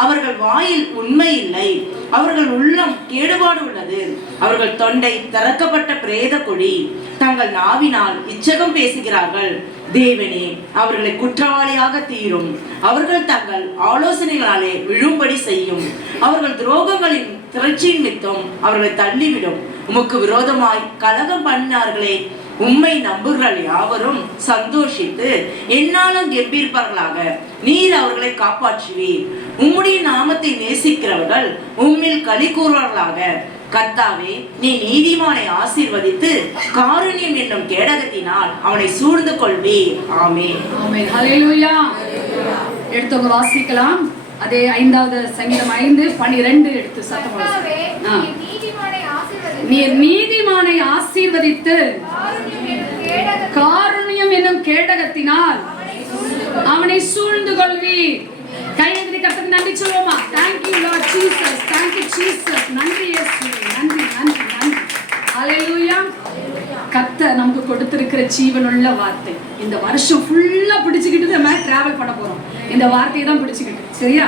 அவர்கள் வாயில் உண்மை இல்லை, அவர்கள் உள்ளம் கேடுபாடு உள்ளது. அவர்கள் தொண்டை திறக்கப்பட்ட பிரேத குழி, தங்கள் நாவினால் இச்சகம் பேசுகிறார்கள். தேவனே, அவர்களை குற்றவாளியாக தீரும். அவர்கள் தங்கள் ஆலோசனைகளாலே விழும்படி செய்யும். அவர்கள் துரோகங்களின் திரட்சியின் மித்தம் அவர்களை தள்ளிவிடும். உமக்கு விரோதமாய் கலகம் பண்ணினார்களே, உம்மை நம்புகிறாள் யாவரும் சந்தோஷித்து என்னாலும் கெம்பீர்ப்பார்களாக. நீர் அவர்களை காப்பாற்றுவீர். உம்முடைய நாமத்தை நேசிக்கிறவர்கள் உம்மில் களி கூறுவார்களாக. கர்த்தாவே, நீ நீதிமானை ஆசீர்வதித்து காருண்யம் என்னும் கேடகத்தினால் அவனை சூழ்ந்து கொள்வீர். ஆமென். ஆமென். ஹல்லேலூயா. எடுத்தவங்க வாசிக்கலாம். அதே 5வது சங்கீதம் 5:12 எடுத்து சத்தமாக. நீர் நீதிமானை ஆசீர்வதித்து காருண்யம் என்னும் கேடகத்தினால் அவனை சூழ்ந்து கொள்வீர். கையெழுதி கர்த்தருக்கு நன்றி சொல்லுவோமா? Thank you Lord Jesus. Thank you Jesus. நன்றி இயேசுவே. நன்றி நன்றி நன்றி. ஹல்லேலூயா. கர்த்தர் நமக்கு கொடுத்திருக்கிற ஜீவனுள்ள வார்த்தை இந்த வருஷம் ஃபுல்லா பிடிச்சுக்கிட்டு நம்ம டிராவல் பண்ண போறோம். இந்த வார்த்தையை தான் பிடிச்சுக்கிட்டு, சரியா?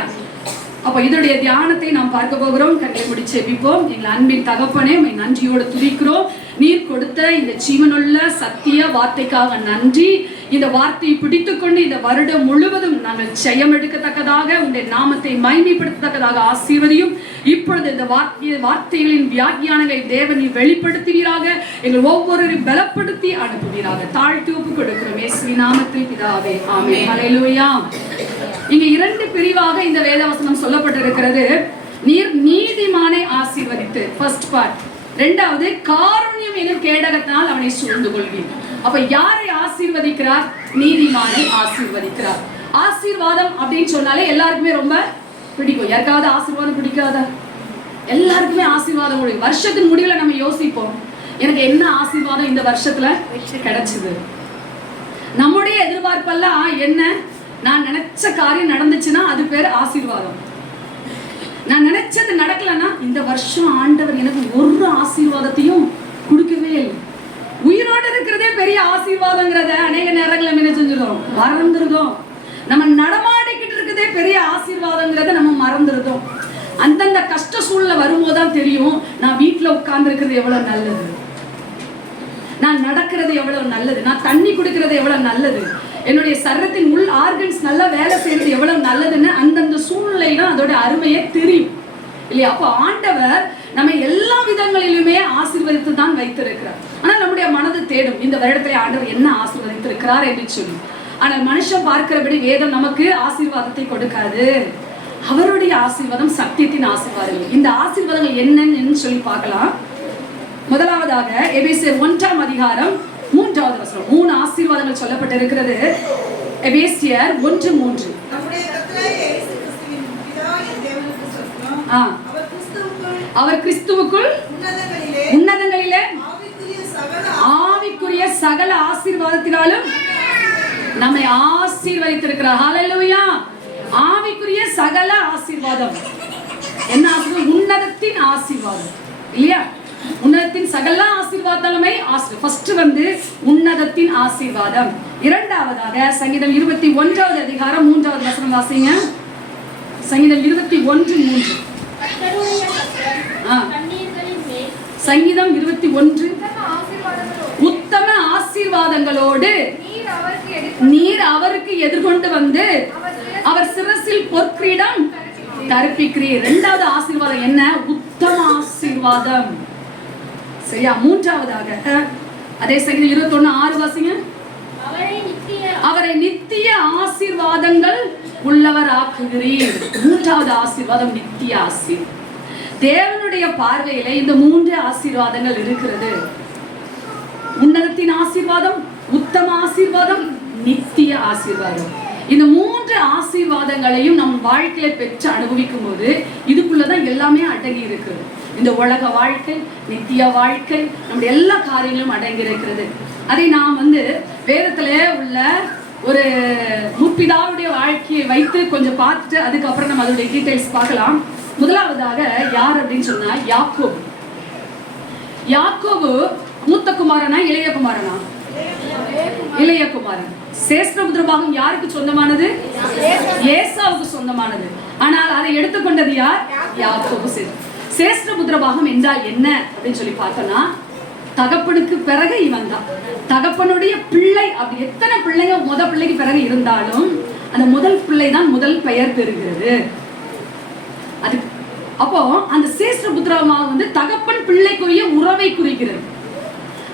அப்ப இதனுடைய தியானத்தை நாம் பார்க்க போகிறோம். கண்களை மூடி ஜெபிப்போம். எங்கள் அன்பின் தகப்பனே, உம்மை நன்றியோடு துதிக்கிறோம். நீர் கொடுத்த இந்த ஜீவனுள்ள சத்திய வார்த்தைக்காக நன்றி. இந்த வார்த்தையை பிடித்துக்கொண்டு இந்த வருடம் முழுவதும் நாங்கள் ஜெயம் எடுக்கத்தக்கதாக உங்களுடைய நாமத்தை மகிமைப்படுத்தத்தக்கதாக ஆசீர்வதியும். இப்பொழுது இந்த வார்த்தைகளின் வியாக்கியானங்களை தேவன் வெளிப்படுத்துவீராக. எங்கள் ஒவ்வொருவரையும் பலப்படுத்தி அனுப்புவீராக. தாழ்த்தி ஒப்பு கொடுக்கிறோம் இயேசுவின் நாமத்தில் பிதாவே. ஆமென். ஹல்லேலூயா. இங்க 2 பிரிவாக இந்த வேதவசனம் சொல்லப்பட்டிருக்கிறது. நீர் நீதிமானை ஆசீர்வதித்து, ஃபர்ஸ்ட் பார்ட். 2வது, காருண்யம் எனும் கேடகத்தினால் அவனை சூழ்ந்து கொள்வீர். அப்ப யாரை ஆசீர்வதிக்கிறார்? நீதிமானை ஆசீர்வதிக்கிறார். ஆசீர்வாதம் அப்படின்னு சொன்னாலே எல்லாருக்குமே ரொம்ப பிடிக்கும். யாருக்காவது ஆசீர்வாதம் பிடிக்காதா? எல்லாருக்குமே ஆசீர்வாதம் முடியும். வருஷத்தின் முடிவுல நம்ம யோசிப்போம், எனக்கு என்ன ஆசீர்வாதம் இந்த வருஷத்துல கிடைச்சது. நம்முடைய எதிர்பார்ப்பெல்லாம் என்ன? நான் நினைச்ச காரியம் நடந்துச்சுன்னா அது பேர் ஆசீர்வாதம். நான் நினைச்சது நடக்கலன்னா இந்த வருஷம் ஆண்டவர் எனக்கு ஒரு ஆசீர்வாதத்தையும் கொடுக்கவே இல்லை. உயிரோடு இருக்கிறதே பெரிய ஆசீர்வாதங்கிறத அநேக நேரங்களில் என்ன செஞ்சிடும்? மறந்துருதோம். நம்ம நடமாடிக்கிட்டு இருக்கிறதே பெரிய ஆசீர்வாதங்கிறத நம்ம மறந்துருதோம். அந்தந்த கஷ்ட சூழ்நிலை வரும்போதுதான் தெரியும், நான் வீட்டுல உட்கார்ந்து இருக்கிறது எவ்வளவு நல்லது, நான் நடக்கிறது எவ்வளவு நல்லது, நான் தண்ணி குடிக்கிறது எவ்வளவு நல்லது, என்னுடைய சரீரத்தின் உள் ஆர்கன்ஸ் நல்லா வேலை செய்யறது எவ்வளவு நல்லதுன்னு அந்தந்த சூழ்நிலையில அதோட அருமையே தெரியும் இல்லையா? அப்போ ஆண்டவர் நம்ம எல்லா விதங்களிலுமே ஆசீர்வதித்து தான் வைத்திருக்கிறார். ஆனால் நம்முடைய மனது தேடும், இந்த வருடத்திலே ஆண்டவர் என்ன ஆசீர்வதித்திருக்கிறார் என்று சொல்லி. ஆனால் மனுஷன் பார்க்கிறபடி வேதம் நமக்கு ஆசீர்வாதத்தை கொடுக்காது. அவருடைய ஆசீர்வாதம் சத்தியத்தின் ஆசீர்வாதங்கள். இந்த ஆசீர்வாதங்கள் என்னன்னு சொல்லி பார்க்கலாம். முதலாவதாக எபேசியர் 1ஆம் அதிகாரம் 3வது வசனம். 3 ஆசீர்வாதங்கள் சொல்லப்பட்டிருக்கிறது. எபேசியர் 1:3. அவர் கிறிஸ்துவுக்குள் உன்னதங்களிலே ஆவிக்குரிய சகல ஆசீர்வாதத்தினாலும் நம்மை ஆசீர்வதித்திருக்கிறார். ஹல்லேலூயா. ஆவிக்குரிய சகல ஆசீர்வாதம் என்ன? ஆசீர்வாதம் உன்னதத்தின் ஆசீர்வாதம் இல்லையா? உன்னதத்தின் சகல ஆசீர்வாதமே ஃபர்ஸ்ட் உன்னதத்தின் ஆசீர்வாதம். இரண்டாவதாக சங்கீதம் 21வது அதிகாரம் 3வது வசனம் வாசிங்க. சங்கீதம் 21:3. சங்கீதம் 21 உத்தம ஆசீர்வாதங்களோடு நீர் அவருக்கு எதிர்கொண்டு வந்து அவர் சிரசில் பொற்கிரீடம் தரிப்பிக்கிறீர். இரண்டாவது ஆசீர்வாதம் என்ன? உத்தம ஆசீர்வாதம். சரியா? மூன்றாவதாக அதே சங்கீதம் 21:6 வாசிங்க. அவரை நித்திய ஆசீர்வாதங்கள் உள்ளவர் ஆக்குகிறீர். மூன்றாவது ஆசீர்வாதம் நித்திய ஆசீர்வாதம். தேவனுடைய பார்வையில இந்த மூன்று ஆசீர்வாதங்கள் இருக்கிறது. உன்னதத்தின் ஆசீர்வாதம், உத்தம ஆசீர்வாதம், நித்திய ஆசீர்வாதம். இந்த மூன்று ஆசீர்வாதங்களையும் நம் வாழ்க்கையில பெற்று அனுபவிக்கும் போது இதுக்குள்ளதான் எல்லாமே அடங்கி இருக்கிறது. இந்த உலக வாழ்க்கை, நித்திய வாழ்க்கை, நம்முடைய எல்லா காரியங்களும் அடங்கி இருக்கிறது. அதை நாம் வேதத்துல உள்ள ஒரு முற்பிதாவுடைய வாழ்க்கையை வைத்து கொஞ்சம் பார்த்துட்டு அதுக்கப்புறம் நம்ம அதோடைய டீடைல்ஸ் பார்க்கலாம். முதலாவதாக யார் அப்படின்னு சொன்னா யாக்கோபு. யாக்கோபு மூத்த குமாரனா இளைய குமாரனா? இளைய குமாரன். சேஷ்டபுத்திர பாகம் யாருக்கு சொந்தமானது? ஏசாவுக்கு சொந்தமானது. ஆனால் அதை எடுத்துக்கொண்டது யார்? யாக்கோபு. சேஷ்டபுத்திர பாகம் என்றால் என்ன அப்படின்னு சொல்லி பார்த்தோம்னா, தகப்பனுக்கு பிறகு இவன் தான் தகப்பனுடைய பிள்ளை. அப்படி எத்தனை பிள்ளைங்க முதல் பிள்ளைக்கு பிறகு இருந்தாலும் அந்த முதல் பிள்ளை தான் முதல் பெயர் பெறுகிறது. அது அப்போ அந்த சேஷ்டபுத்திரமாக தகப்பன் பிள்ளைக்குரிய உறவை குறிக்கிறது.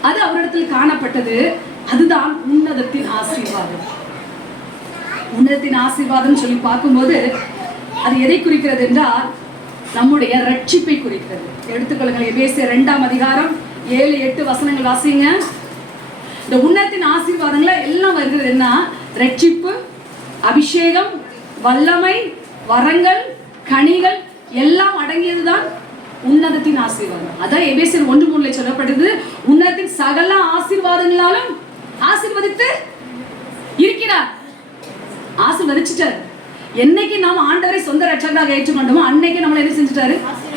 அது அவரிடத்தில் காணப்பட்டது. அதுதான் உன்னதத்தின் ஆசீர்வாதம். உன்னதத்தின் ஆசீர்வாதம் சொல்லி பார்க்கும்போது அது எதை குறிக்கிறது என்றால் நம்முடைய ரட்சிப்பை குறிக்கிறது. எடுத்துக்கொள்ளுங்கள், எபேசியர் 2ஆம் அதிகாரம் 7-8 வசனங்கள் வாசிங்க. இந்த உன்னதத்தின் ஆசீர்வாதங்களை எல்லாம் வருகிறது. என்ன? ரட்சிப்பு, அபிஷேகம், வல்லமை, வரங்கள், கனிகள் எல்லாம் அடங்கியதுதான் உன்னதத்தின் ஆசீர்வாதம். அதான் எபேசியர் 1:3 சொல்லப்பட்டது. உன்னதத்தின் சகல ஆசீர்வாதங்களாலும் ஆசீர்வதித்து இருக்கிறார். ஆசீர்வதிச்சிட்டார். என்னைக்கு நாம் ஆண்டவரை சொந்த ரட்சகராக ஏற்றுக்கொண்டோமோ அன்னைக்கு நம்மளை என்ன செஞ்சுட்டாரு?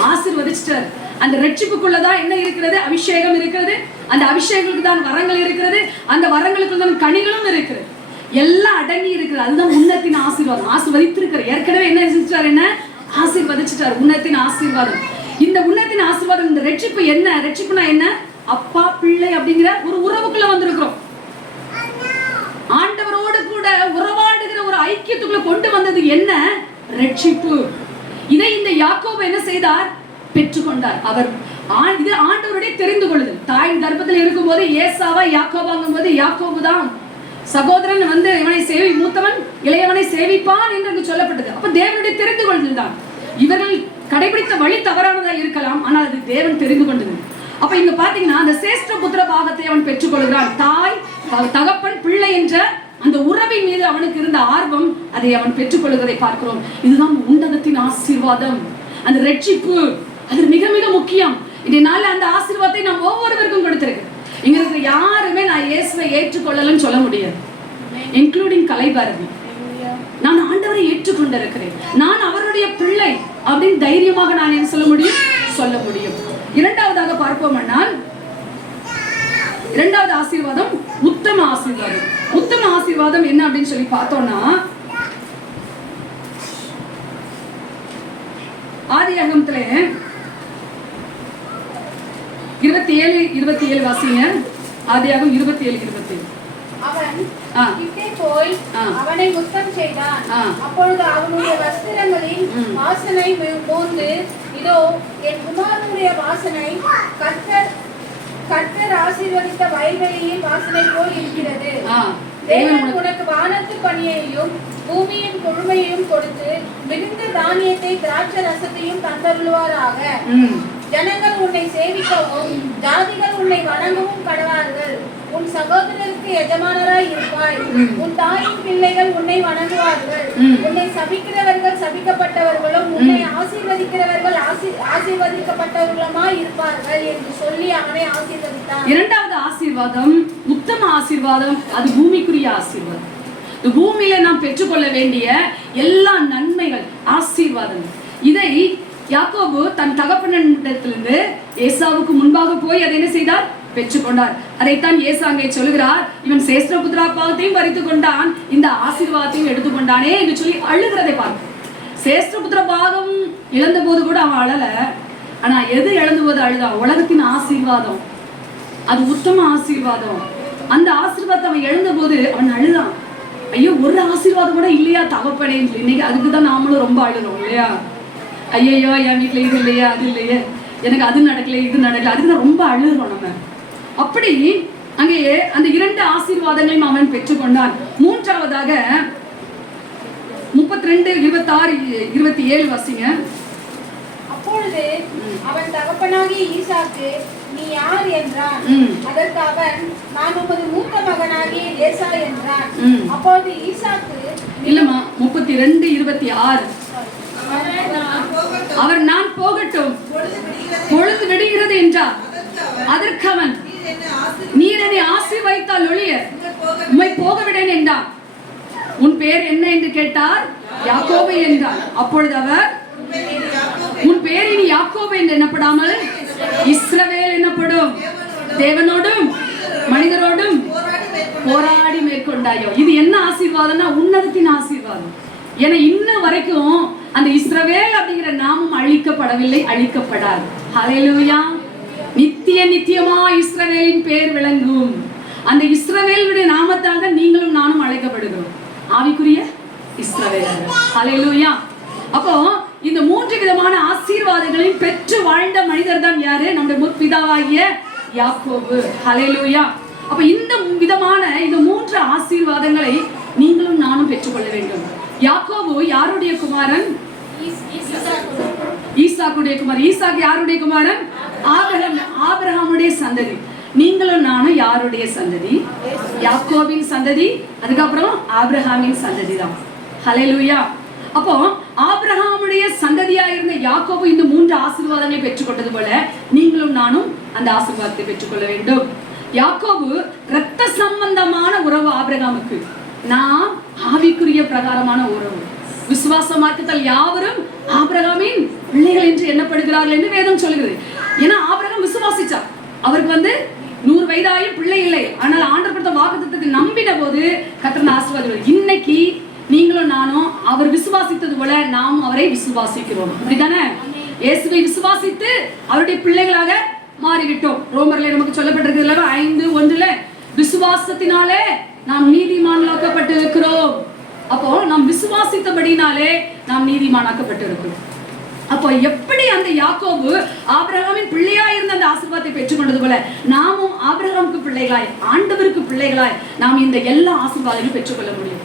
ஆசீர்வதிச்சிட்டார். அந்த ரட்சிப்புக்குள்ளதான் என்ன இருக்கிறது? அபிஷேகம் இருக்கிறது. அந்த அபிஷேகத்துக்கு தான் வரங்கள் இருக்கிறது. அந்த வரங்களுக்கு தான் கனிகளும் இருக்கிறது. எல்லாம் அடங்கி இருக்கிறது. அதுதான் உன்னதத்தின் ஆசீர்வாதம். ஆசீர்வதித்திருக்கிறார். ஏற்கனவே என்ன செஞ்சுட்டார்? என்ன ஆசீர்வதிச்சிட்டார். உன்னதத்தின் ஆசீர்வாதம். இந்த உன்னதத்தின் ஆசீர்வாதம். இந்த ரட்சிப்பு என்ன? ரட்சிப்புனா என்ன? அப்பா பிள்ளை அப்படிங்கிற ஒரு உறவுக்குள்ள வந்திருக்கிறோம். ஆண்டவரோடு கூட உறவாடுகிற ஒரு ஐக்கியத்துக்குள்ள கொண்டு வந்தது என்ன? ரட்சிப்பு. இதை இந்த யாக்கோபு என்ன செய்தார்? பெற்றுக்கொண்டார். அவர் இது ஆண்டவருடைய தெரிந்து கொள்ளுதல். தாயின் கர்ப்பத்தில் இருக்கும் போது ஏசாவா யாக்கோபாங்கும் போது யாக்கோபு தான் சகோதரன் இவனை சேவி மூத்தவன் இளையவனை சேவிப்பான் என்று சொல்லப்பட்டது. அப்ப தேவனுடைய தெரிந்து கொள்ளுதல் தான். இவர்கள் கடைபிடித்த வழி தவறானதா இருக்கலாம், ஆனால் அது தேவன் தெரிந்து கொண்டது. அப்ப இங்க பாத்தீங்கன்னா அந்த சேஷ்டபுத்திர பாகத்தை அவன் பெற்றுக்கொள்கிறான். தாய் தகப்பன் பிள்ளை என்ற அந்த உறவின் மீது அவனுக்கு இருந்த ஆர்வம், அதை அவன் பெற்றுக்கொள்கிறதை பார்க்கிறோம். இதுதான் உன்னதத்தின் ஆசீர்வாதம். அந்த ரட்சிப்பு அது மிக மிக முக்கியம். இதனால அந்த ஆசீர்வாதத்தை நாம் ஒவ்வொருவருக்கும் கொடுத்திருக்கு. இங்க இருக்கிற யாருமே நான் இயேசுவை ஏற்றுக்கொள்ளலன்னு சொல்ல முடியாது, இன்க்ளூடிங் கலைபாரதி. நான் ஆண்டவரை ஏற்றுக்கொண்டிருக்கிறேன், நான் அவருடைய பிள்ளை அப்படின்னு தைரியமாக நான் என்ன சொல்ல முடியும். இரண்டாவதாக பார்ப்போம்னால், இரண்டாவது ஆசீர்வாதம் உத்தம ஆசீர்வாதம். உத்தம ஆசீர்வாதம் என்ன அப்படின்னு சொல்லி பார்த்தோம்னா, ஆதியாகமத்திலே 27 வாசிங்க. ஆதியாகமம் 27:27. அவன் கிட்டே போய் அவனை முத்தம் செய்தான். அப்பொழுது அவனுடைய வஸ்திரங்களின் வாசனை மோந்து, இதோ என் குமாரனுடைய வாசனை கர்த்தர் ஆசீர்வதித்த வயல்வெளியின் வாசனை போல் இருக்கிறது. தேவன் உனக்கு வானத்து பனியையும் பூமியின் கொழுமையையும் கொடுத்து மிகுந்த தானியத்தை திராட்சை ரசத்தையும் தந்தருள்வாராக. ஜனங்கள் உன்னை சேவிக்கவும் ஜாதிகள் உன்னை வணங்கவும் கடவார்கள். உன் சகோதரருக்கு எஜமானராய் இருப்பாய். உன் தாயின் பிள்ளைகள் உன்னை வணங்குவார்கள். உன்னை சபிக்கிறவர்கள் சபிக்கப்பட்டவர்களும் உன்னை ஆசீர்வதிக்கிறவர்கள் ஆசீர்வதிக்கப்பட்டவர்களுமாய் இருப்பார்கள் என்று சொல்லி அவனை ஆசீர்வதித்தான். இரண்டாவது ஆசீர்வாதம் உத்தம ஆசீர்வாதம். அது பூமிக்குரிய ஆசீர்வாதம். பூமியில நாம் பெற்றுக்கொள்ள வேண்டிய எல்லா நன்மைகள், ஆசீர்வாதங்கள், இதை யாக்கோபு தன் தகப்பனிடத்திலிருந்து ஏசாவுக்கு முன்பாக போய் அதை என்ன செய்தார்? பெற்றுக்கொண்டார். அதைத்தான் ஏசா அங்கே சொல்லுகிறார், இவன் சேஷ்டபுத்திர பாகத்தையும் பறித்துக் கொண்டான், இந்த ஆசீர்வாதத்தையும் எடுத்துக்கொண்டானே என்று சொல்லி அழுகிறதை பார்க்க. சேஷ்டபுத்திர பாகம் இழந்த போது கூட அவன் அழல. ஆனா எது இழந்து போது அழுதான்? உலகத்தின் ஆசீர்வாதம். அது உத்தம ஆசீர்வாதம். அந்த ஆசீர்வாதத்தை அவன் எழுந்த போது அவன் அழுதான். ஐயோ, ஒரு ஆசீர்வாதம் கூட இல்லையா தகப்பனே. இன்னைக்கு அதுக்குதான் நாமளும் ரொம்ப அழுறோம் இல்லையா? ஐயோ, என் வீட்டுல இது இல்லையா, அது இல்லையே, எனக்கு அது நடக்கல, இது நடக்கல, அதுக்குதான் ரொம்ப அழுறோம் நம்ம. அப்படி அங்கே அந்த 2 ஆசீர்வாதங்களையும் அவன் பெற்றுக்கொண்டான். மூன்றாவதாக 32, 26, 27 வாசிங்க. அப்பொழுது அவன் தகப்பனாகிய ஈசாக்கு, நீ யார் என்றான். அதற்கு அவன், நான் உமது மூத்த மகனாகிய ஏசா என்றான். அப்பொழுது ஈசாக்கு, இல்லம்மா 32, 26. அவர் நான் போகட்டும், பொழுது விடுகிறது என்றார். அதற்கு அவன், நீர் என்னை ஆசீர்வதித்தால் ஒழிய உம்மை போக விடேன் என்றான். உன் பேர் என்ன என்று கேட்டார். யாக்கோபு என்றார். அப்பொழுது அவர், உன் பேர் இனி யாக்கோபு என்று எண்ணப்படாமல் இஸ்ரவேல் என்னப்படும். தேவனோடும் மனிதரோடும் போராடி மேற்கொண்டாயோ. இது என்ன ஆசீர்வாதம்னா உன்னதத்தின் ஆசீர்வாதம். ஏன்னா இன்ன வரைக்கும் அந்த இஸ்ரவேல் அப்படிங்கிற நாமம் அழிக்கப்படவில்லை, அழிக்கப்படாது. ஹல்லேலூயா. நித்திய நித்தியமா இஸ்ரவேலின் பேர் விளங்கும். அந்த இஸ்ரவேலுடைய நாமத்தால் தான் நீங்களும் நானும் அழைக்கப்படுகிறோம், ஆவிக்குரிய இஸ்ரவேல். ஹல்லேலூயா. அப்போ இந்த 3 விதமான ஆசீர்வாதங்களையும் பெற்று வாழ்ந்த மனிதர் தான் யாரு? நம்முடைய முற்பிதாவாகிய யாக்கோபு. ஹல்லேலூயா. அப்ப இந்த விதமான இந்த 3 ஆசீர்வாதங்களை நீங்களும் நானும் பெற்றுக்கொள்ள வேண்டும். யாக்கோபு யாருடைய குமாரன்? ஈசாக்குடைய குமாரன். ஈசாக்கு யாருடைய குமாரன்? ஆபிரகாமுடைய சந்ததி. நீங்களும் நானும் யாருடைய சந்ததி? யாக்கோபின் சந்ததி. அதுக்கப்புறம் ஆபிரகாமின் சந்ததி தான். ஹல்லேலூயா. அப்போ ஆபிரகாமுடைய சந்ததியா இருந்த யாக்கோபு இந்த 3 ஆசீர்வாதங்களை பெற்றுக்கொண்டது போல நீங்களும் நானும் அந்த ஆசீர்வாதத்தை பெற்றுக்கொள்ள வேண்டும். யாக்கோபு இரத்த சம்பந்தமான உறவு ஆபிரகாமுக்கு, நாம் ஆவிக்குரிய பிரகாரமான உறவு. விசுவாச மார்க்கத்தால் யாவரும் ஆபிரகாமின் பிள்ளைகள் என்று எண்ணப்படுகிறார்கள் என்று வேதம் சொல்கிறது. ஏன்னா ஆபிரகாம் விசுவாசிச்சார். அவருக்கு 100 வயதாயும் பிள்ளை இல்லை. ஆனால் ஆண்டவர் கொடுத்த வாக்குத்தத்தத்தை நம்பின போது கர்த்தர் ஆசீர்வாதம். இன்னைக்கு நீங்களும் நானும் அவர் விசுவாசித்தது போல நாம் அவரை விசுவாசிக்கிறோம். அப்படிதானே? இயேசுவை விசுவாசித்து அவருடைய பிள்ளைகளாக மாறிவிட்டோம். ரோமர்ல நமக்கு சொல்லப்பட்டிருக்கிறது 5:1 விசுவாசத்தினாலே நாம் நீதிமான்களாக்கப்பட்டு இருக்கிறோம். அப்போ நாம் விசுவாசித்தபடினாலே நாம் நீதிமானாக்கப்பட்டு இருக்கிறோம். அப்போ எப்படி அந்த யாக்கோபு ஆபிரகாமின் பிள்ளையா இருந்த அந்த ஆசீர்வாதத்தை பெற்றுக்கொண்டது போல நாமும் ஆபிரகாமுக்கு பிள்ளைகளாய், ஆண்டவருக்கு பிள்ளைகளாய் நாம் இந்த எல்லா ஆசீர்வாதங்களையும் பெற்றுக்கொள்ள முடியும்.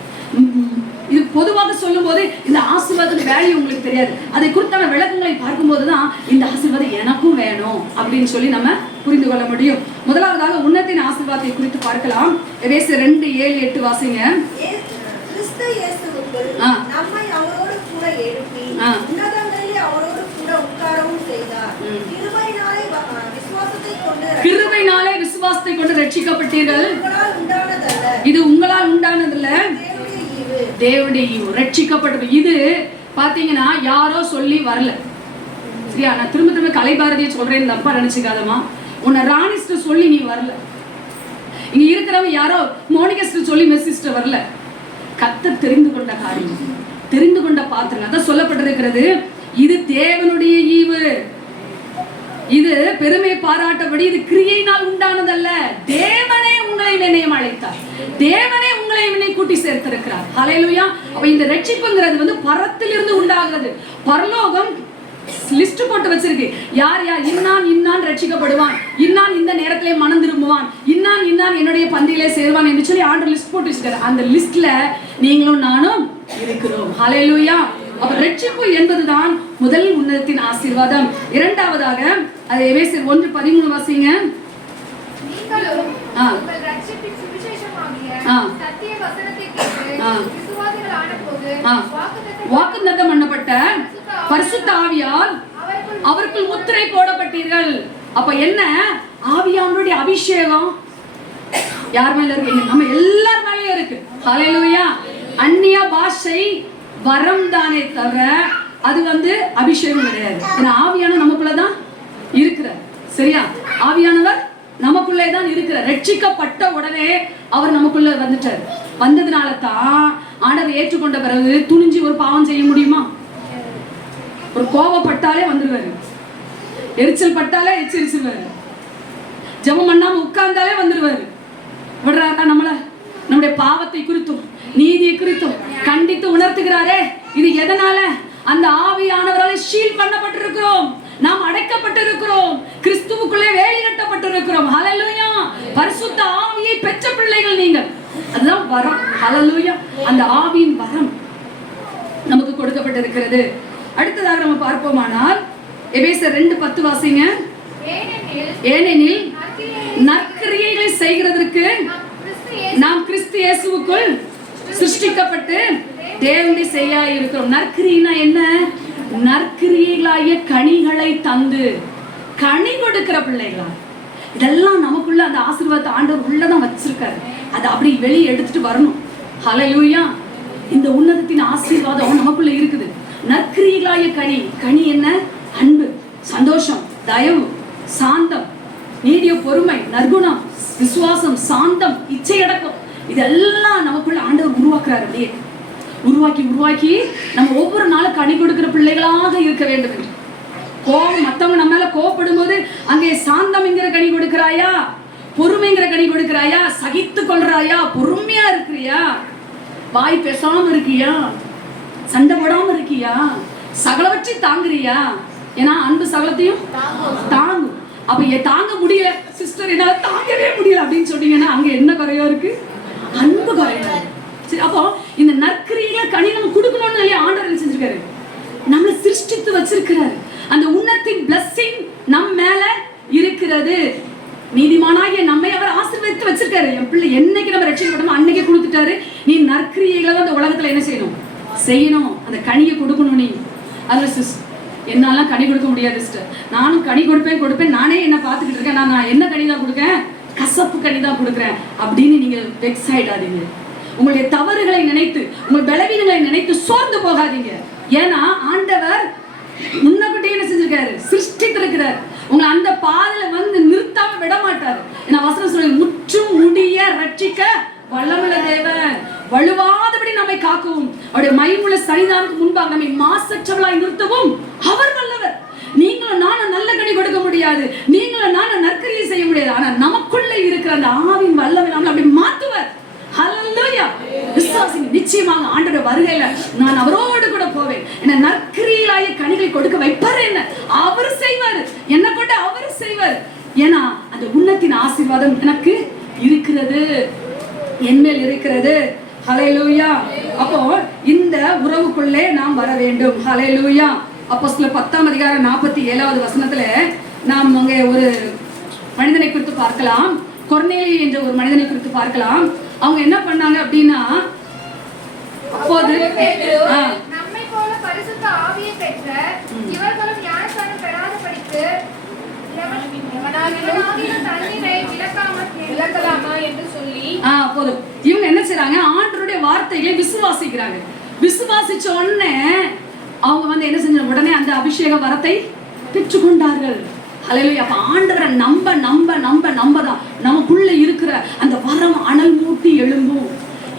இது பொதுவாக சொல்லும் போது இந்த ஆசீர்வாதத்தின் வேல்யூ உங்களுக்கு தெரியாது. அதை குறித்தான விளக்கங்களை பார்க்கும் போதுதான் இந்த ஆசீர்வாதம் எனக்கும் வேணும் அப்படின்னு சொல்லி நம்ம புரிந்து கொள்ள முடியும். முதலாவதாக உன்னத்தின் ஆசீர்வாதத்தை குறித்து பார்க்கலாம். எபேசியர் 2:7-8 வாசிங்க. கிறிஸ்து இயேசுவுக்குள் நம்மை அவரோடு கூட எழுப்பி உன்னதங்களிலே அவரோடு கூட உட்காரவும் செய்தார். கிருபையினாலே விசுவாசத்தை கொண்டு ரட்சிக்கப்பட்டீர்கள். இது உங்களால் உண்டானதல்ல, தேவனுடைய ஈவு. ரட்சிக்கப்பட்டது இது பாத்தீங்கன்னா யாரோ சொல்லி வரல. சரியா? நான் திரும்ப கலைபாரதியை சொல்றேன், தப்பா நினைச்சுக்காதமா. உன்னை ராணிஸ்டர் சொல்லி நீ வரல. இங்க இருக்கிறவங்க யாரோ மோனிகஸ்டர் சொல்லி மெஸ்ஸிஸ்டர் வரல. கர்த்தர் தெரிந்து கொண்ட காரியம், தெரிந்து கொண்ட பாத்திரம். அதான் சொல்லப்பட்டிருக்கிறது, இது தேவனுடைய ஈவு. இது பெருமை பாராட்டபடி இது கிரியையினால் உண்டானதல்ல. தேவனே உங்களை நினையம் அழைத்தார். தேவனே உங்களை என்னை கூட்டி சேர்த்திருக்கிறார். ஹல்லேலூயா. அப்ப இந்த ரட்சிப்புங்கிறது பரத்திலிருந்து உண்டாகிறது. பரலோகம் லிஸ்ட் போட்டு வச்சிருக்கு. யார் யார் இன்னான் ரட்சிக்கப்படுவான், இன்னான் இந்த நேரத்திலே மனம் திரும்புவான், இன்னான் என்னுடைய பந்தியிலே சேருவான் என்று சொல்லி ஆண்டவர் லிஸ்ட் போட்டு வச்சிருக்காரு. அந்த லிஸ்ட்ல நீங்களும் நானும் இருக்கிறோம். ஹல்லேலூயா. அப்ப ரட்சிப்பு என்பதுதான் முதல் உன்னதத்தின் ஆசீர்வாதம். இரண்டாவதாக அது எபேசியர் 1:13 வாசிங்க. வாக்குத்தத்தம் பண்ணப்பட்ட பரிசுத்த ஆவியால் அவருக்குள் முத்திரை போடப்பட்டீர்கள். அப்ப என்ன? ஆவியானவருடைய அபிஷேகம் யார் மேல இருக்கு? நம்ம எல்லார் மேலயும் இருக்கு. ஹல்லேலூயா. அந்நிய பாஷை வரம் தானே தவிர அது அபிஷேகம் கிடையாது. ஏன்னா ஆவியானவர் நமக்குள்ளதான் இருக்கிறார். சரியா? ஆவியானவர் நமக்குள்ளே தான் இருக்கிறார். ரட்சிக்கப்பட்ட உடனே அவர் நமக்குள்ள வந்துட்டார். வந்ததுனால தான் ஆண்டவர் ஏற்றுக்கொண்ட பிறகு துணிஞ்சு ஒரு பாவம் செய்ய முடியுமா? ஒரு கோபப்பட்டாலே வந்துருவாரு. எரிச்சல் பட்டாலே எச்சரிச்சிருவாரு. ஜெபம் பண்ணாம உட்கார்ந்தாலே வந்துடுவாரு. விடுறாரா நம்மள? நம்முடைய பாவத்தை குறித்தும் நீதியை குறித்தும் கண்டித்து உணர்த்துகிறாரே. இது எதனால? அந்த ஆவியானவரால் ஷீல் பண்ணப்பட்டிருக்கிறோம், நாம் அடைக்கப்பட்டிருக்கிறோம், கிறிஸ்துவுக்குள்ளே வேலி கட்டப்பட்டிருக்கிறோம். ஹல்லேலூயா. பரிசுத்த ஆவியை பெற்ற பிள்ளைகள் நீங்கள். அதுதான் வரம். ஹல்லேலூயா. அந்த ஆவியின் வரம் நமக்கு கொடுக்கப்பட்டிருக்கிறது. அடுத்ததாக நம்ம பார்ப்போமானால் எபேசியர் 2:10 வாசிங்க. ஏனெனில் நற்கிரியைகளை செய்கிறதற்கு நாம் கிறிஸ்து இயேசுவுக்குள் சிருஷ்டிக்கப்பட்டு தேவனுடைய செய்யாய் இருக்கிறோம். நற்கிரினா என்ன? நற்கிரியைகளாகிய கனிகளை தந்து கனி கொடுக்கிற பிள்ளைகளா. இதெல்லாம் நமக்குள்ள அந்த ஆசீர்வாதத்தை ஆண்டவர் உள்ளதான் வச்சிருக்காரு. அதை அப்படி வெளியே எடுத்துட்டு வரணும். ஹல்லேலூயா. இந்த உன்னதத்தின் ஆசீர்வாதம் நமக்குள்ள இருக்குது. நற்கிரியைகளாகிய கனி. கனி என்ன? அன்பு, சந்தோஷம், தயவு, சாந்தம், நீடிய பொறுமை, நற்குணம், விசுவாசம், சாந்தம், இச்சையடக்கம். இதெல்லாம் நமக்குள்ள ஆண்டவர் உருவாக்குறாரு. அப்படியே உருவாக்கி நம்ம ஒவ்வொரு நாளும் கனி கொடுக்கிற பிள்ளைகளாக இருக்க வேண்டும் என்று. கோபம், மற்றவங்க நம்ம மேல கோபப்படும் போது அங்கே சாந்தம்ங்கிற கனி கொடுக்கிறாயா, பொறுமைங்கிற கனி கொடுக்கிறாயா, சகித்து கொள்றாயா, பொறுமையா இருக்கிறியா, வாய் பேசாம இருக்கியா, சண்டை போடாம இருக்கியா, சகலவற்றை தாங்குறியா? ஏன்னா அன்பு சகலத்தையும் தாங்கும். அப்ப தாங்க முடியல சிஸ்டர், என்னால தாங்கவே முடியல அப்படின்னு சொன்னீங்கன்னா அங்க என்ன குறையா இருக்கு? அன்பு குறையா. சரி, அப்போ இந்த நற்கிரியில கனி நம்ம கொடுக்கணும்னு இல்லையா ஆண்டவர் செஞ்சிருக்காரு, நம்மளை சிருஷ்டித்து வச்சிருக்கிறாரு. அந்த உன்னத்தின் பிளஸிங் நம் மேல இருக்கிறது. நீதிமானாகிய நம்மை அவர் ஆசீர்வதித்து வச்சிருக்காரு. என் பிள்ளை என்னைக்கு நம்ம ரட்சிக்கப்பட்டோமோ அன்னைக்கே கொடுத்துட்டாரு. நீ நற்கிரியைகளை அந்த உலகத்துல என்ன செய்யணும்? அந்த கனியை கொடுக்கணும். நீ அதுல என்னாலாம் கனி கொடுக்க முடியாது சிஸ்டர். நானும் கனி கொடுப்பேன். நானே என்ன பார்த்துக்கிட்டு இருக்கேன். நான் என்ன கனி தான் கொடுக்கேன்? கசப்பு கனி தான் கொடுக்குறேன் அப்படின்னு நீங்க வெக்ஸ் ஆயிடாதீங்க. உங்களுடைய தவறுகளை நினைத்து, உங்கள் பலவீனங்களை நினைத்து சோர்ந்து போகாதீங்க. ஏன்னா ஆண்டவர் முன்னகிட்டே என்ன செஞ்சிருக்காரு? சிருஷ்டித்திருக்கிறார். உங்களை அந்த பாதையில வந்து நிறுத்தாம விட மாட்டாரு. ஏன்னா வசனம் சொல்லி முற்றும் முடிய ரட்சிக்க வல்லமுள்ள தேவன், வலுவாதபடி நம்மை காக்கவும் அவருடைய மகிமையுள்ள சன்னிதானத்துக்கு முன்பாக நம்மை மாசற்றவளாய் நிறுத்தவும் அவர் வல்லவர். நீங்களும் நானும் நல்ல கனி கொடுக்க முடியாது, நீங்களும் நானும் நற்கிரியை செய்ய முடியாது. ஆனா நமக்குள்ள இருக்கிற அந்த ஆவின் வல்லமை நம்மளை அப்படி மாத்துவார். ஹல்லேலூயா. விசுவாசிங்க, நிச்சயமாக ஆண்டவருடைய வருகையில நான் அவரோடு கூட போவேன். என்ன நற்கிரியாய கனிகளை கொடுக்க வைப்பார். என்ன அவர் செய்வார், என்ன கொண்டு அவர் செய்வார். ஏன்னா அந்த உன்னத்தின் ஆசீர்வாதம் எனக்கு இருக்கிறது, என்மேல் இருக்கிறது. ஹல்லேலூயா. அப்போ இந்த உறவுக்குள்ளே நாம் வர வேண்டும். ஹல்லேலூயா. அப்போஸ்தலர் 10:47 வசனத்துல நாம் அங்கே ஒரு மனிதனை குறித்து பார்க்கலாம். கொர்நேலியு என்ற ஒரு மனிதனை குறித்து பார்க்கலாம். அவங்க என்ன பண்ணாங்க அப்படின்னா, அப்போது நம்மை போல பரிசுத்த ஆவியை பெற்ற இவர்களும் ஞானஸ்நானம் பெறாதபடிக்கு விளக்கலாமா என்று சொல்லி போதும். இவங்க என்ன செய்றாங்க? ஆண்டவருடைய வார்த்தைகளை விசுவாசிக்கிறாங்க. விசுவாசிச்ச உடனே அவங்க வந்து என்ன செஞ்சாங்க? உடனே அந்த அபிஷேக வரத்தை பெற்றுக்கொண்டார்கள். ஹல்லேலூயா. அப்ப ஆண்டவரை நம்பதான் நமக்குள்ள இருக்கிற அந்த வரம் அனல் மூட்டி எழும்பும்.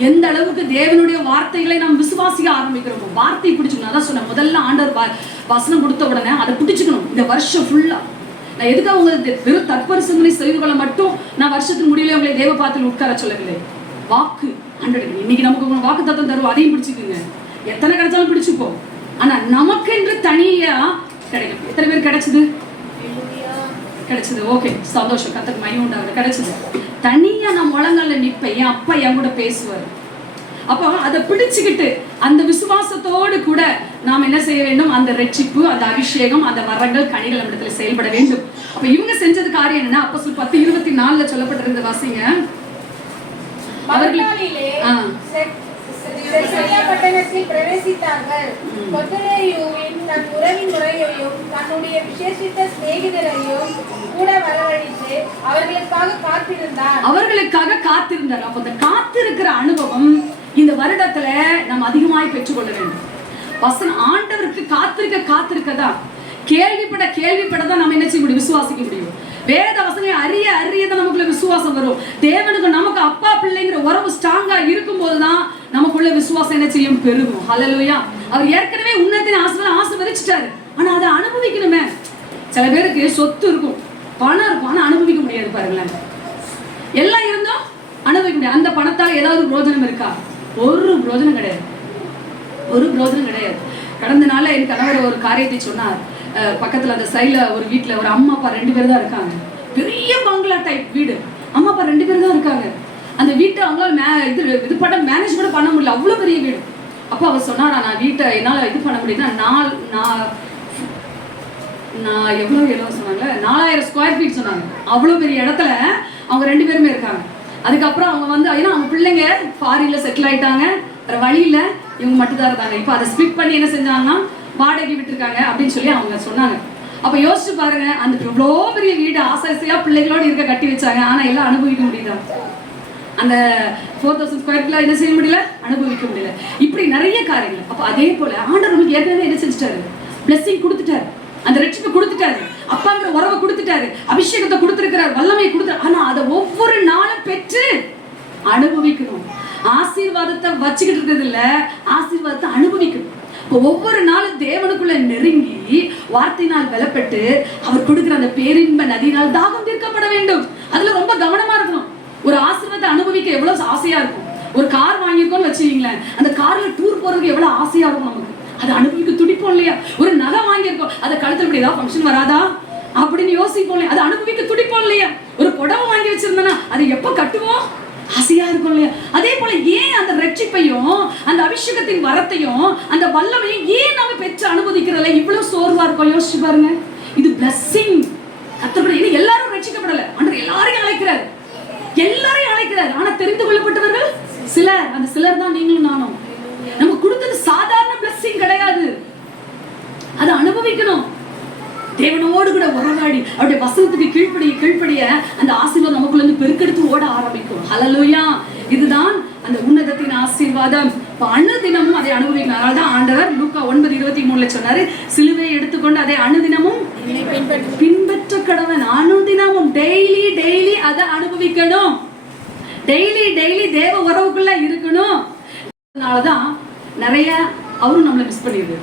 எந்த அளவுக்கு தேவனுடைய வார்த்தைகளை நாம் விசுவாசிக்க ஆரம்பிக்கிறோமோ, வார்த்தை பிடிச்சுக்கணும். அதான் சொன்ன முதல்ல ஆண்டவர் வசனம் கொடுத்த உடனே அதை பிடிச்சுக்கணும். இந்த வருஷம் ஃபுல்லா நான் எதுக்காக உங்களுக்கு வெறும் தற்பரிசங்களை செய்து கொள்ள மட்டும் நான் வருஷத்துக்கு முடியல உங்களை தேவ பாத்தில் உட்கார சொல்லவில்லை. வாக்கு ஆண்டவர் இன்னைக்கு நமக்கு வாக்கு தத்துவம் தருவோம், அதையும் பிடிச்சுக்குங்க. எத்தனை கிடைச்சாலும் பிடிச்சுப்போம். ஆனா நமக்கு என்று தனியா கிடைக்கும். எத்தனை பேர் கிடைச்சது? ஓகே, சந்தோஷம். கர்த்தருக்கு மகிமை உண்டாகுது. கிடைச்சது. தனியா நான் முழங்கல்ல நிப்பேன், என் அப்பா என் கூட பேசுவார். அப்போ அதை பிடிச்சுக்கிட்டு அந்த விசுவாசத்தோடு கூட நாம் என்ன செய்ய வேண்டும்? அந்த ரட்சிப்பு, அந்த அபிஷேகம், அந்த வரங்கள், கனிகள் நம்மிடத்துல செயல்பட வேண்டும். அப்ப இவங்க செஞ்சது காரியம் என்னன்னா, அப்போஸ்தலர் 10:24 சொல்லப்பட்டிருந்த வாசிங்க. பட்டணத்தில் பிரவேசித்தார்கள். கொர்நேலியுவின் தன் உறவின் முறையையும் தன்னுடைய விசேஷித்த சிநேகிதரையும் கூட வரவழைத்து அவர்களுக்காக காத்திருந்தார். அப்ப அந்த காத்திருக்கிற அனுபவம் இந்த வருடத்துல நம்ம அதிகமாய் பெற்றுக்கொள்ள வேண்டும். வசனம் ஆண்டவருக்கு காத்திருக்கதான், கேள்விப்படதான் நம்ம என்ன செய்ய முடியும்? விசுவாசிக்க முடியும். வேத வசனம் அறியதான் நமக்குள்ள விசுவாசம் வரும். தேவனுக்கு நமக்கு அப்பா பிள்ளைங்கிற உறவு ஸ்ட்ராங்கா இருக்கும் போதுதான் நமக்குள்ள விசுவாசம் என்ன செய்யும்? பெருகும். ஹல்லேலூயா. அவர் ஏற்கனவே உன்னத்தின் ஆசீர்வாதம் ஆசீர்வதிச்சிட்டாரு. ஆனா அதை அனுபவிக்கணுமே. சில பேருக்கு சொத்து இருக்கும், பணம் இருக்கும், ஆனா அனுபவிக்க முடியாது. பாருங்களேன், எல்லாம் இருந்தும் அனுபவிக்க முடியாது. அந்த பணத்தால் ஏதாவது பிரோஜனம் இருக்கா? ஒரு பிரோஜனம் கிடையாது, ஒரு பிரோஜனம் கிடையாது. கடந்த நாள்ல என் கணவர் ஒரு காரியத்தை சொன்னார். பக்கத்துல அந்த சைட்ல ஒரு வீட்டுல ஒரு அம்மா அப்பா 2 பேர் தான் இருக்காங்க. பெரிய பங்களா டைப் வீடு, அம்மா அப்பா 2 பேர் தான் இருக்காங்க. அந்த வீட்டை அவங்களால இது பண்ண மேனேஜ் கூட பண்ண முடியல, அவ்வளவு பெரிய வீடு. அப்போ அவர் சொன்னாரா, நான் வீட்டை என்னால இது பண்ண முடியுதுன்னா நான் எவ்வளோ சொன்னாங்க, 4000 ஸ்கொயர் ஃபீட் சொன்னாங்க. அவ்வளோ பெரிய இடத்துல அவங்க 2 பேருமே இருக்காங்க. அதுக்கப்புறம் அவங்க வந்து ஏன்னா அவங்க பிள்ளைங்க ஃபாரின்ல செட்டில் ஆயிட்டாங்க, வேற வழியில இவங்க மட்டும் தான் இருந்தாங்க. இப்போ அதை ஸ்பிட் பண்ணி என்ன செஞ்சாங்கன்னா வாடகை விட்டுருக்காங்க அப்படின்னு சொல்லி அவங்க சொன்னாங்க. அப்போ யோசிச்சு பாருங்க, அந்த இவ்வளோ பெரிய வீடு ஆசையா பிள்ளைகளோடு இருக்க கட்டி வச்சாங்க, ஆனா எல்லாம் அனுபவிக்க முடியுதா? அந்த 4000 ஸ்கொயர் ஃபீட்ல என்ன செய்ய முடியல, அனுபவிக்க முடியல. இப்படி நிறைய காரியங்கள். அப்போ அதே போல ஆண்டவர் நமக்கு ஏற்கனவே என்ன செஞ்சுட்டாரு, பிளெஸிங் கொடுத்துட்டாரு, அந்த ரட்சிப்பை கொடுத்துட்டாரு, அப்பாங்கிற உறவை கொடுத்துட்டாரு, அபிஷேகத்தை கொடுத்துருக்கிறார், வல்லமையை கொடுத்தாரு. ஆனா அதை ஒவ்வொரு நாளும் பெற்று அனுபவிக்கணும். ஆசீர்வாதத்தை வச்சுக்கிட்டு இருக்கிறது இல்ல, ஆசீர்வாதத்தை அனுபவிக்கணும். ஒவ்வொரு நாளும் தேவனுக்குள்ள நெருங்கி வார்த்தையினால் பலப்பட்டு அவர் கொடுக்கிற அந்த பேரின்ப நதியினால் தாகம் தீர்க்கப்பட வேண்டும். அதுல ரொம்ப கவனமா இருக்கணும். ஒரு ஆசீர்வாதத்தை அனுபவிக்க எவ்வளவு ஆசையா இருக்கும். ஒரு கார் வாங்கியிருக்கோம்னு வச்சுக்கீங்களேன், அந்த கார்ல டூர் போறதுக்கு எவ்வளவு ஆசையா இருக்கும் நமக்கு, அதை அனுபவிக்க துடிப்போம் இல்லையா? ஒரு நகை வாங்கியிருக்கோம், அதை கழுத்துல இப்படி ஏதாவது ஃபங்க்ஷன் வராதா அப்படின்னு யோசிப்போம் இல்லையா? அதை அனுபவிக்க துடிப்போம் இல்லையா? ஒரு புடவை வாங்கி வச்சிருந்தோம்னா அதை எப்ப கட்டுவோம், ஆசையா இருக்கும் இல்லையா? அதே போல ஏன் அந்த ரட்சிப்பையும் அந்த அபிஷேகத்தின் வரத்தையும் அந்த வல்லமையும் ஏன் நம்ம பெற்று அனுபவிக்கிறதுல இவ்வளவு சோர்வா இருக்கும்? யோசிச்சு பாருங்க. இது பிளஸிங். கர்த்தருடைய எல்லாரும் ரட்சிக்கப்படல, ஆண்டவர் எல்லாரையும் அழைக்கிறார், எல்லாரையும் அழைக்கிறார். ஆனா தெரிந்து கொள்ளப்பட்டவர்கள் சிலர். அந்த சிலர் தான் நீங்களும் நானும். நமக்கு கொடுத்தது சாதாரண பிளஸிங் கிடையாது, அதை அனுபவிக்கணும். தேவனோடு கூட உறவாடி அவருடைய வசனத்துக்கு கீழ்ப்படிய அந்த ஆசீர்வாதம் நமக்குள்ள இருந்து பெருக்கெடுத்து ஓட ஆரம்பிக்கும். ஹல்லேலூயா. இதுதான் அந்த உன்னதத்தின் ஆசீர்வாதம். அனுதினமும் அதை அனுபவிக்கணும். அதனால்தான் ஆண்டவர் லூக்கா 9:23 சொன்னாரு, சிலுவையை எடுத்துக்கொண்டு அதை அனுதினமும் பின்பற்ற கடவன். அனுதினமும் டெய்லி அதை அனுபவிக்கணும். டெய்லி தேவ உறவுக்குள்ள இருக்கணும். அதனாலதான் நிறைய அவரும் நம்மளை மிஸ் பண்ணிடுது.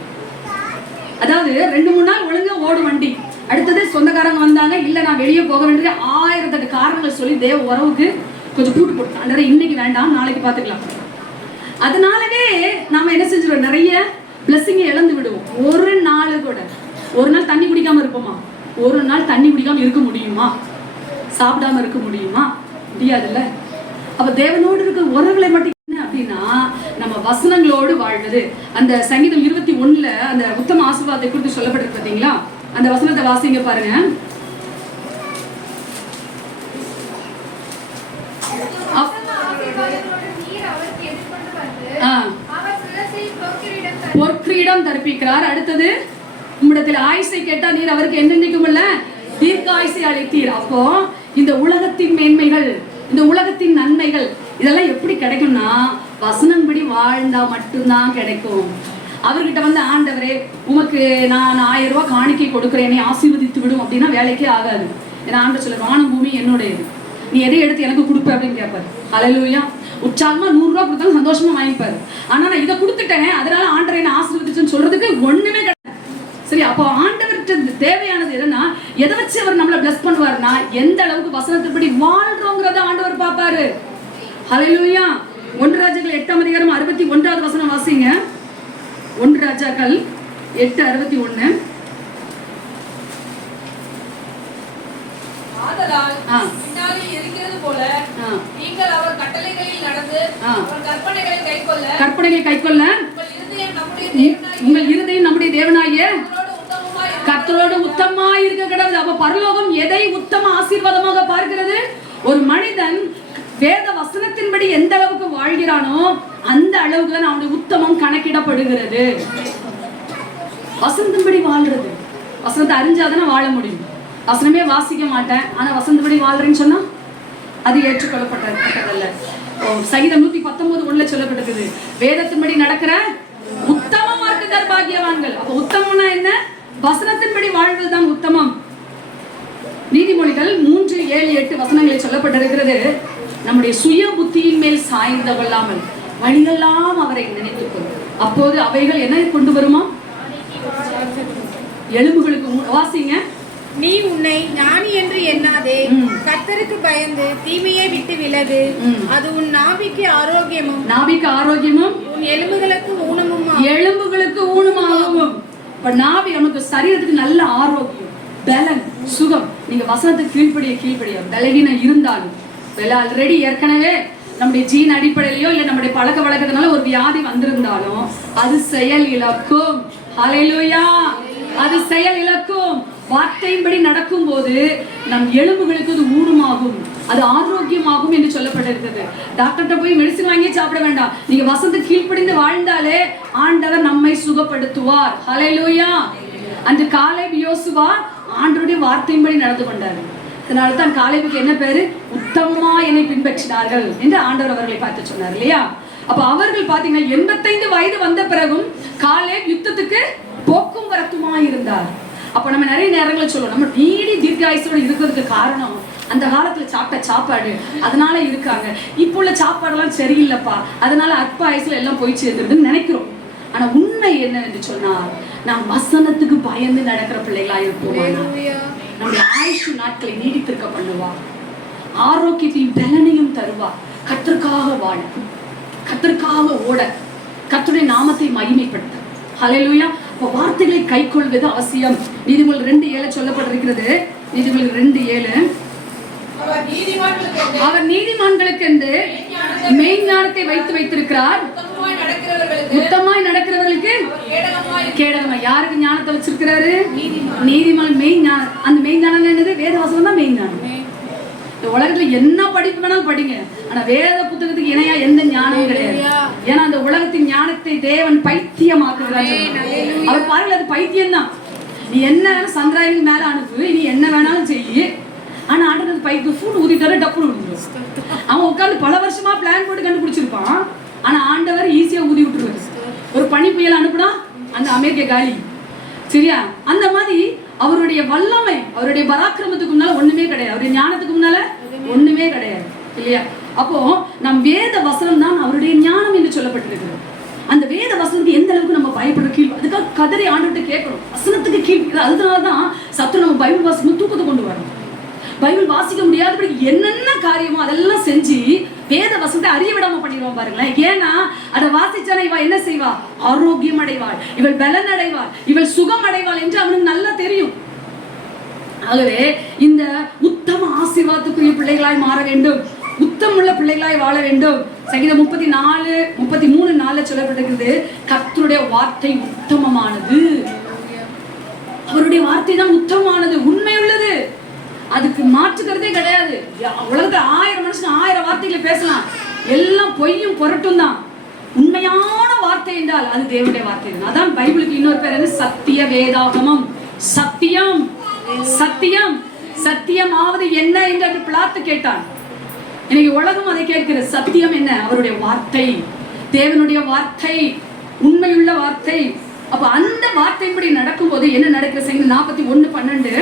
அதாவது 2-3 நாள் ஒழுங்கா ஓடும் வண்டி, அடுத்தது சொந்தக்காரங்க வந்தாங்க, இல்ல நான் வெளியே போக வேண்டியது 1008 காரணங்கள் சொல்லி தேவ உறவுக்கு கொஞ்சம் கூட்டு போட்டு இன்னைக்கு வேண்டாம் நாளைக்கு பாத்துக்கலாம். அதனாலவே நாம என்ன செஞ்சிருவோம், நிறைய பிளஸிங்கை இழந்து விடுவோம். ஒரு நாள் தண்ணி குடிக்காம இருப்போமா? ஒரு நாள் தண்ணி குடிக்காம இருக்க முடியுமா? சாப்பிடாம இருக்க முடியுமா? முடியாதுல்ல. அப்ப தேவனோடு இருக்கிற உறவுகளை மட்டும் என்ன அப்படின்னா நம்ம வசனங்களோடு வாழ்வது. அந்த சங்கீதம் 21 அந்த உத்தம ஆசீர்வாதத்தை குறித்து சொல்லப்பட்டிருக்கு பாத்தீங்களா? அந்த வசனத்தை வாசிங்க பாருங்க. பொற்கிரீடம் தரிப்பிக்கிறார். அடுத்தது உம்மிடத்தில் ஆயுசை கேட்டா நீர் அவருக்கு என்னென்னைக்கும் உள்ள தீர்க்க ஆயுசை அளித்தீர். அப்போ இந்த உலகத்தின் மேன்மைகள், இந்த உலகத்தின் நன்மைகள் இதெல்லாம் எப்படி கிடைக்கும்னா வசனம்படி வாழ்ந்தா மட்டும்தான் கிடைக்கும். அவர்கிட்ட வந்து ஆண்டவரே உமக்கு நான் 1000 ரூபாய் காணிக்கை கொடுக்குறேன், ஆசீர்வதித்து விடும் அப்படின்னா வேலைக்கே ஆகாது. ஏன்னா ஆண்டவர் சொல்ல வானம் பூமி என்னுடையது, நீ எதை எடுத்து எனக்கு கொடுப்ப அப்படின்னு கேட்பாரு. ஹல்லேலூயா. உற்சாகமா 100 ரூபாய் கொடுத்தாலும் சந்தோஷமா வாங்கிப்பாரு. ஆனா நான் இதை கொடுத்துட்டேன் அதனால ஆண்டவரை என்ன ஆசீர்வதிச்சுன்னு சொல்றதுக்கு ஒண்ணுமே கிடையாது. சரி, அப்போ ஆண்டவர்கிட்ட தேவையானது எதுனா எதை வச்சு அவர் நம்மளை பிளஸ் பண்ணுவாருன்னா எந்த அளவுக்கு வசனத்தின்படி வாழ்றோங்கிறத ஆண்டவர் பார்ப்பாரு. ஹல்லேலூயா. 1 ராஜாக்கள் 8ஆம் அதிகாரம் 61வது வசனம் வாசிங்க. 1 ராஜாக்கள் 8:61. ஆதலால் பின்னாலே இருக்கிறது போல நீங்கள் அவர் கட்டளைகளில் நடந்து அவர் கற்பனைகளை கைக்கொள்ள உங்கள் இருதயம் நம்முடைய தேவனாகிய கர்த்தரோடு உத்தமமாய் இருக்க கடவுள். அப்ப பரலோகம் எதை உத்தம ஆசீர்வாதமாக பார்க்கிறது? ஒரு மனிதன் வேத வசனத்தின்படி எந்த அளவுக்கு வாழ்கிறானோ அந்த அளவுக்கு தான் அவனுடைய உத்தமம் கணக்கிடப்படுகிறது. வசனத்தின்படி வாழ்றது, வசனத்தை அறிஞ்சாதானே வாழ முடியும். வசனமே வாசிக்க மாட்டேன் ஆனா வசனத்தின்படி வாழ்றேன்னு சொன்னா அது ஏற்றுக்கொள்ளப்பட்டதல்ல. சங்கீதம் 119:1 சொல்லப்பட்டிருக்குது, வேதத்தின்படி நடக்கிற உத்தம மார்க்கத்தார் பாக்கியவான்கள். அப்ப உத்தமம்னா என்ன? வசனத்தின்படி வாழ்வதுதான் உத்தமம். நீதிமொழிகள் 3:7-8 வசனங்களை சொல்லப்பட்டிருக்கிறது, நம்முடைய சுய புத்தியின் மேல் சாய்ந்து கொள்ளாமல் வழியெல்லாம் அவரை நினைத்துக்கொள், அப்போது அவைகள் என்ன கொண்டு வருமா? எலும்புகளுக்கு வாசிங்க. நீ உன்னை ஞானி என்று எண்ணாதே, கர்த்தருக்கு பயந்து தீமையை விட்டு விலகு. அது உன் நாவிக்கு ஆரோக்கியமும் உன் எலும்புகளுக்கு ஊனமாகவும். இப்ப நாவி நமக்கு சரீரத்துக்கு நல்ல ஆரோக்கியம், பலன், சுகம். நீங்க வசனத்துக்கு கீழ்ப்படிய பலவீனம் இருந்தாலும் ஆல்ரெடி ஏற்கனவே நம்முடைய ஜீன் அடிப்படையிலயோ இல்ல நம்முடைய பழக்க வழக்கத்தினால ஒரு வியாதி வந்திருந்தாலும் அது செயல் இழக்கும். ஹல்லேலூயா. அது செயல் இழக்கும். வார்த்தையின்படி நடக்கும் போது நம் எலும்புகளுக்கு அது ஊனமாகும், அது ஆரோக்கியமாகும் என்று சொல்லப்பட்டிருக்கிறது. டாக்டர்கிட்ட போய் மெடிசின் வாங்கி சாப்பிட வேண்டாம். நீங்க வசனத்துக்கு கீழ்ப்படிந்து வாழ்ந்தாலே ஆண்டவர் நம்மை சுகப்படுத்துவார். ஹல்லேலூயா. அன்று காலேப் யோசுவா ஆண்டவருடைய வார்த்தையின்படி நடந்து கொண்டாரு. அதனால தான் காலேபுக்கு என்ன பேரு? உத்தமமா என்னை பின்பற்றினார்கள் என்று ஆண்டவர் அவர்களை பார்த்து சொன்னார் இல்லையா? அப்ப அவர்கள் பாத்தீங்கன்னா 85 வயது வந்த பிறகும் காலேப் யுத்தத்துக்கு போக்கும் வரத்துமா இருந்தார். அப்ப நம்ம நிறைய நேரங்களில் சொல்லுவோம், நம்ம நீடி தீர்க்காயுசோட இருக்கிறதுக்கு காரணம் அந்த காலத்துல சாப்பிட்ட சாப்பாடு, அதனால இருக்காங்க. இப்போ உள்ள சாப்பாடெல்லாம் சரியில்லைப்பா, அதனால அற்ப ஆயுசுல எல்லாம் போய் சேர்ந்துருதுன்னு நினைக்கிறோம். ஆனா உண்மை என்ன என்று சொன்னால், நாம் வசனத்துக்கு பயந்து நடக்கிற பிள்ளைகளா இருப்போம். நம்முடைய ஆயுஷு நாட்களை நீடித்திருக்க பண்ணுவார், ஆரோக்கியத்தையும் பலனையும் தருவார். கர்த்தருக்காக வாழ, கர்த்தருக்காக ஓட, கர்த்தருடைய நாமத்தை மகிமைப்படுத்த. ஹல்லேலூயா. அப்ப வார்த்தைகளை கைக்கொள்வது அவசியம். நீதிமொழிகள் 2:7 சொல்லப்பட்டிருக்கிறது. நீதிமொழிகள் 2:7, அவர் நீதிமான்களுக்கு என்று மெய்ஞானத்தை வைத்திருக்கிறார், உத்தமாய் நடக்கிறவர்களுக்கு கேடகமாய். யாருக்கு ஞானத்தை வச்சிருக்கிறாரு? நீதிமான். மெய்ஞானம். அந்த மெய்ஞானம் என்னது? வேதவசனம் தான் மெய்ஞானம். இந்த உலகத்துல என்ன படிப்பு வேணாலும் படிங்க, ஆனா வேத புத்தகத்துக்கு இணையா எந்த ஞானமும் கிடையாது. ஏன்னா அந்த உலகத்தின் ஞானத்தை தேவன் பைத்தியமாக்குகிறார். அவர் பாருங்கள், அது பைத்தியம் தான். நீ என்ன வேணாலும் சந்திராயனுக்கு மேல அனுப்பு, நீ என்ன வேணாலும் செய்யி, ஆனா ஆண்டது பைக்கு ஃபுட் ஊதிட்டாரு டப்புனு விழுந்துடும். அவன் உட்காந்து பல வருஷமா பிளான் போட்டு கண்டுபிடிச்சிருப்பான், ஆனா ஆண்டவர் ஈஸியா ஊதி விட்டுருவாரு. ஒரு பனி புயல் அனுப்புனா அந்த அமெரிக்க காலி, சரியா? அந்த மாதிரி அவருடைய வல்லமை, அவருடைய பராக்கிரமத்துக்கு முன்னால ஒண்ணுமே கிடையாது, அவருடைய ஞானத்துக்கு முன்னால ஒண்ணுமே கிடையாது இல்லையா? அப்போ நம் வேத வசனம் தான் அவருடைய ஞானம் என்று சொல்லப்பட்டிருக்கிறது. அந்த வேத வசனத்துக்கு எந்த அளவுக்கு நம்ம பயப்படுற கீழ், அதுக்காக கதறி ஆண்டுகிட்ட கேட்கணும், வசனத்துக்கு கீழ். அதனாலதான் சத்து நம்ம பைபிள் வாசிக்கும் தூக்கத்தை கொண்டு வரணும். பைபிள் வாசிக்க முடியாதபடி என்னென்ன காரியமோ அதெல்லாம் செஞ்சு வேத வசனத்தை அறிய விடாம பண்ணிடுவோம் பாருங்களேன். ஏன்னா அதை வாசிச்சான இவள் என்ன செய்வா? ஆரோக்கியம் அடைவாள், இவள் பலன் அடைவாள், இவள் சுகம் அடைவாள் என்று அவனுக்கு நல்லா தெரியும். ஆகவே இந்த உத்தம ஆசீர்வாதத்துக்குரிய பிள்ளைகளாய் மாற வேண்டும், உத்தமுள்ள பிள்ளைகளாய் வாழ வேண்டும். சங்கீதம் 34:33 சொல்லப்பட்டிருக்கிறது, கர்த்தருடைய வார்த்தை உத்தமமானது. அவருடைய வார்த்தை தான் உத்தமமானது, உண்மை உள்ளது, அதுக்கு மாற்றுக்கிறதே கிடையாது. உலகத்துல 1000 மனுஷன் 1000 வார்த்தைகளை பேசலாம், எல்லாம் பொய்யும் பொருட்டும் தான். உண்மையான வார்த்தை என்றால் அது தேவனுடைய வார்த்தை தான். அதான் பைபிளுக்கு இன்னொரு பேர் என்ன? சத்திய வேதாகமம். சத்தியம், சத்தியம், சத்தியம் ஆவது என்ன என்று பிலாத்து கேட்டான். இன்னைக்கு உலகம் அதை கேட்கிறது. சத்தியம் என்ன? அவருடைய வார்த்தை, தேவனுடைய வார்த்தை, உண்மையுள்ள வார்த்தை. அப்ப அந்த வார்த்தைப்படி நடக்கும் போது என்ன நடக்கிற? சங்கீதம் 41:12,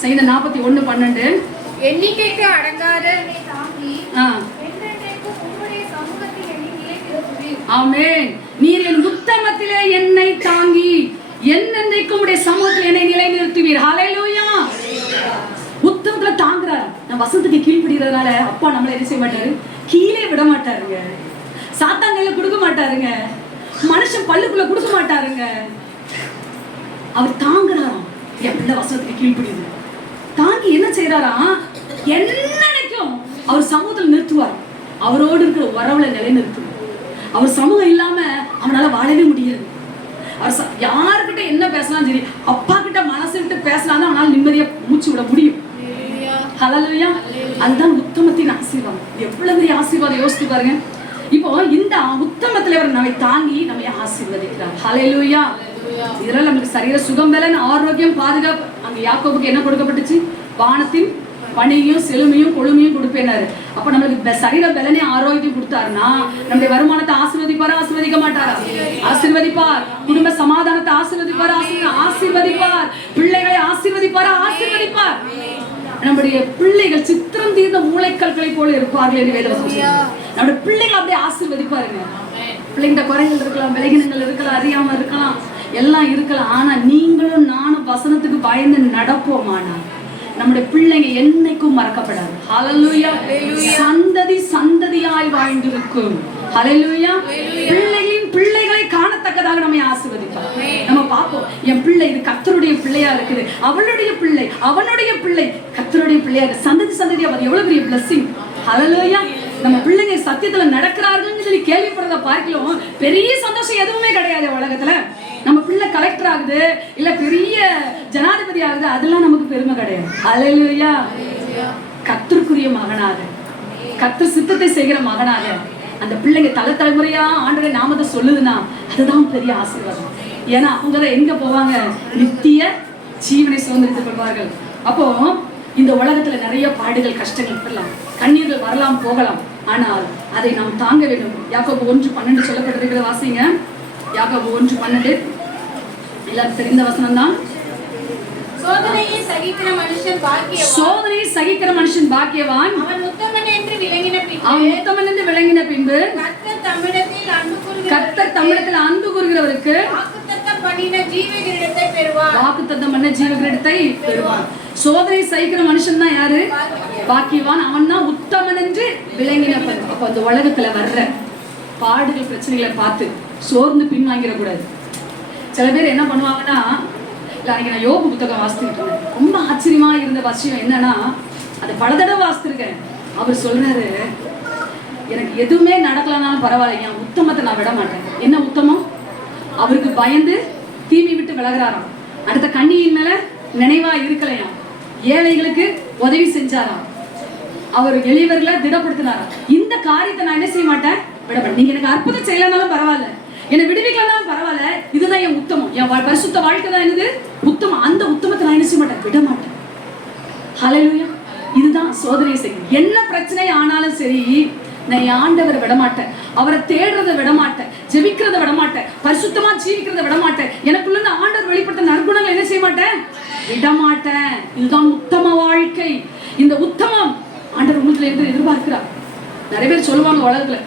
சங்கீதம் 41:12, எண்ணிக்கைக்கு அடங்காத ஆமென். நீர் என் உத்தமத்திலே என்னை தாங்கி என்னென்றைக்கும் உடைய சமூகத்தில் என்னை நிலைநிறுத்துவீர். ஹல்லேலூயா. உத்தமத்துல தாங்குறார். நம்ம வசனத்துக்கு கீழ்படுகிறதுனால அப்பா நம்மளை என்ன செய்ய மாட்டாரு? கீழே விட மாட்டாருங்க. சாத்தாங்கையில கொடுக்க மாட்டாருங்க, மனுஷன் பல்லுக்குள்ள கொடுக்க மாட்டாருங்க. அவர் தாங்குறாராம். என் பிள்ளை வசனத்துக்கு கீழ்படியுது. தாங்கி என்ன செய்யறாராம்? என்னைக்கும் அவர் சமூகத்தில் நிறுத்துவார். அவரோடு இருக்கிற உறவுல நிலைநிறுத்துவார். அவர் சமூகம் இல்லாம அவனால வாழவே முடியாது. அவர் யாருக்கிட்ட என்ன பேசலாம் சரி, அப்பா கிட்ட மனசு விட்டு பேசலாம் தான் அவனால நிம்மதியா மூச்சு விட முடியும். ஹல்லேலூயா. அதுதான் உத்தமத்தின் ஆசீர்வாதம். எவ்வளவு பெரிய ஆசீர்வாதம் யோசித்து பாருங்க. இப்போ இந்த உத்தமத்துல அவர் நம்மை தாங்கி நம்மை ஆசீர்வதிக்கிறார். ஹல்லேலூயா. இதெல்லாம் நமக்கு சரீர சுகம், பலன், ஆரோக்கியம், பாதுகாப்பு. அங்க யாக்கோபுக்கு என்ன கொடுக்கப்பட்டுச்சு? வானத்தின் பணியும் செழுமையும் கொழுமையும் கொடுப்பேனாரு. அப்ப நம்மளுக்கு சரீர பலனே ஆரோக்கியம் கொடுத்தாருன்னா நம்முடைய வருமானத்தை ஆசீர்வதிப்பாரா? ஆசீர்வதிக்க மாட்டாரா? ஆசீர்வதிப்பார். குடும்ப சமாதானத்தை ஆசீர்வதிப்பாரா? ஆசீர்வதிப்பார். பிள்ளைகளை ஆசீர்வதிப்பாரா? ஆசீர்வதிப்பார். நம்முடைய பிள்ளைகள் சித்திரம் தீர்ந்த மூளைக்கல்களை போல இருப்பார்கள் என்று வேதவசனம் சொல்லுது. நம்முடைய பிள்ளைகள் அப்படியே ஆசீர்வதிப்பாருங்க. பிள்ளைங்க குறைகள் இருக்கலாம், விலகினங்கள் இருக்கலாம், அறியாம இருக்கலாம், எல்லாம் இருக்கலாம். ஆனா நீங்களும் நானும் வசனத்துக்கு பயந்து நடப்போமானா நம்முடைய பிள்ளைங்க என்னைக்கும் மறக்கப்படாது. ஹல்லேலூயா. சந்ததி சந்ததியாய் வாழ்ந்திருக்கும். ஹல்லேலூயா. பிள்ளைகளின் பிள்ளைகளை காணத்தக்கதாக நம்மை ஆசீர்வதிப்பார். நம்ம பார்ப்போம், என் பிள்ளை இது கர்த்தருடைய பிள்ளையா இருக்குது, அவளுடைய பிள்ளை அவனுடைய பிள்ளை கர்த்தருடைய பிள்ளையா இருக்கு. சந்ததி சந்ததியா அது எவ்வளவு பெரிய blessing. ஹல்லேலூயா. நம்ம பிள்ளைங்க சத்தியத்துல நடக்கிறார்கள்னு சொல்லி கேள்விப்படுறத பார்க்கலாம் பெரிய சந்தோஷம் எதுவுமே கிடையாது உலகத்துல. நம்ம பிள்ளை கலெக்டர் ஆகுது, இல்ல பெரிய ஜனாதிபதி ஆகுது, அதெல்லாம் நமக்கு பெருமை கிடையாது. ஹல்லேலூயா. கர்த்தருக்குரிய மகனாக, கர்த்தர் சித்தத்தை செய்கிற மகனாக அந்த பிள்ளைங்க தலைமுறையா ஆண்டவருடைய நாமத்தை சொல்லுதுன்னா அதுதான் பெரிய ஆசீர்வாதம். ஏன்னா அவங்க எங்க போவாங்க? நித்திய ஜீவனை சுதந்திரித்துக் கொள்வார்கள். அப்போ இந்த உலகத்துல நிறைய பாடுகள் கஷ்டங்கள் வரலாம், கண்ணீர்கள் வரலாம் போகலாம், ஆனால் அதை நாம் தாங்க வேண்டும். யாக்கோபு 1:12 சொல்லப்பட்டிருக்கிற வாசிங்க. யாக்கோபு 1:12 எல்லாரும் தெரிந்த வசனம் தான். சோதனையை சகிக்கிற மனுஷன் பாக்கியவான். சோதனையை சகிக்கிற மனுஷன் பாக்கியவான். அவன் உத்தமன் என்று விளங்கின பின்பு கர்த்தர் தம்மிடத்தில் அன்பு கூறுகிறவருக்கு வாக்குத்தத்தம் பண்ணின ஜீவ கிரீடத்தை பெறுவான். வாக்குத்தத்தம் பண்ண ஜீவ கிரீடத்தை பெறுவான். சோதனை சகிக்கிற மனுஷன் தான் யாரு? பாக்கியவான். அவன் தான் உத்தமன் என்று விளங்கின. அப்ப அந்த உலகத்துல வர்ற பாடுகள் பிரச்சனைகளை பார்த்து சோர்ந்து பின்வாங்கிடக்கூடாது. சில பேர் என்ன பண்ணுவாங்கன்னா, அன்னைக்கு நான் யோபு புத்தகம் வாசித்துக்கிட்டு இருந்தேன். ரொம்ப ஆச்சரியமா இருந்த விஷயம் என்னன்னா, அது பல தடவை வாசித்திருக்கேன். அவர் சொல்றாரு, எனக்கு எதுவுமே நடக்கலனாலும் பரவாயில்ல, என் உத்தமத்தை நான் விட மாட்டேன். என்ன உத்தமம்? அவருக்கு பயந்து தீமை விட்டு விலகிறாராம். அடுத்த கண்ணியின் மேல நினைவா இருக்கலையாம். ஏழைகளுக்கு உதவி செஞ்சாராம். அவர் எளியவர்களை திடப்படுத்தினாராம். இந்த காரியத்தை நான் என்ன செய்ய மாட்டேன், விட மாட்டேன். நீங்க எனக்கு அற்புதம் செய்யலனாலும் பரவாயில்ல, என்னை விடுவிக்கலனாலும் பரவாயில்ல, இதுதான் என் உத்தமம், என் பரிசுத்த வாழ்க்கை தான் என்னது உத்தமம். அந்த உத்தமத்தை நான் என்ன செய்ய மாட்டேன், விட மாட்டேன். ஹல்லேலூயா. இதுதான் சோதனை செய்யும். என்ன பிரச்சனை ஆனாலும் சரி, நான் ஆண்டவரை விட மாட்டேன், அவரை தேடுறதை விட மாட்டேன், ஜெபிக்கிறத விட மாட்டேன், பரிசுத்தமா ஜீவிக்கிறத விட மாட்டேன், எனக்குள்ள ஆண்டவர் வெளிப்பட்ட நற்குணங்களை என்ன செய்ய மாட்டேன், விட மாட்டேன். இதுதான் உத்தம வாழ்க்கை. இந்த உத்தமம் ஆண்டவர் உங்களுக்கு எதிர் எதிர்பார்க்கிறார். நிறைய பேர் சொல்லுவாங்க உலகத்துல,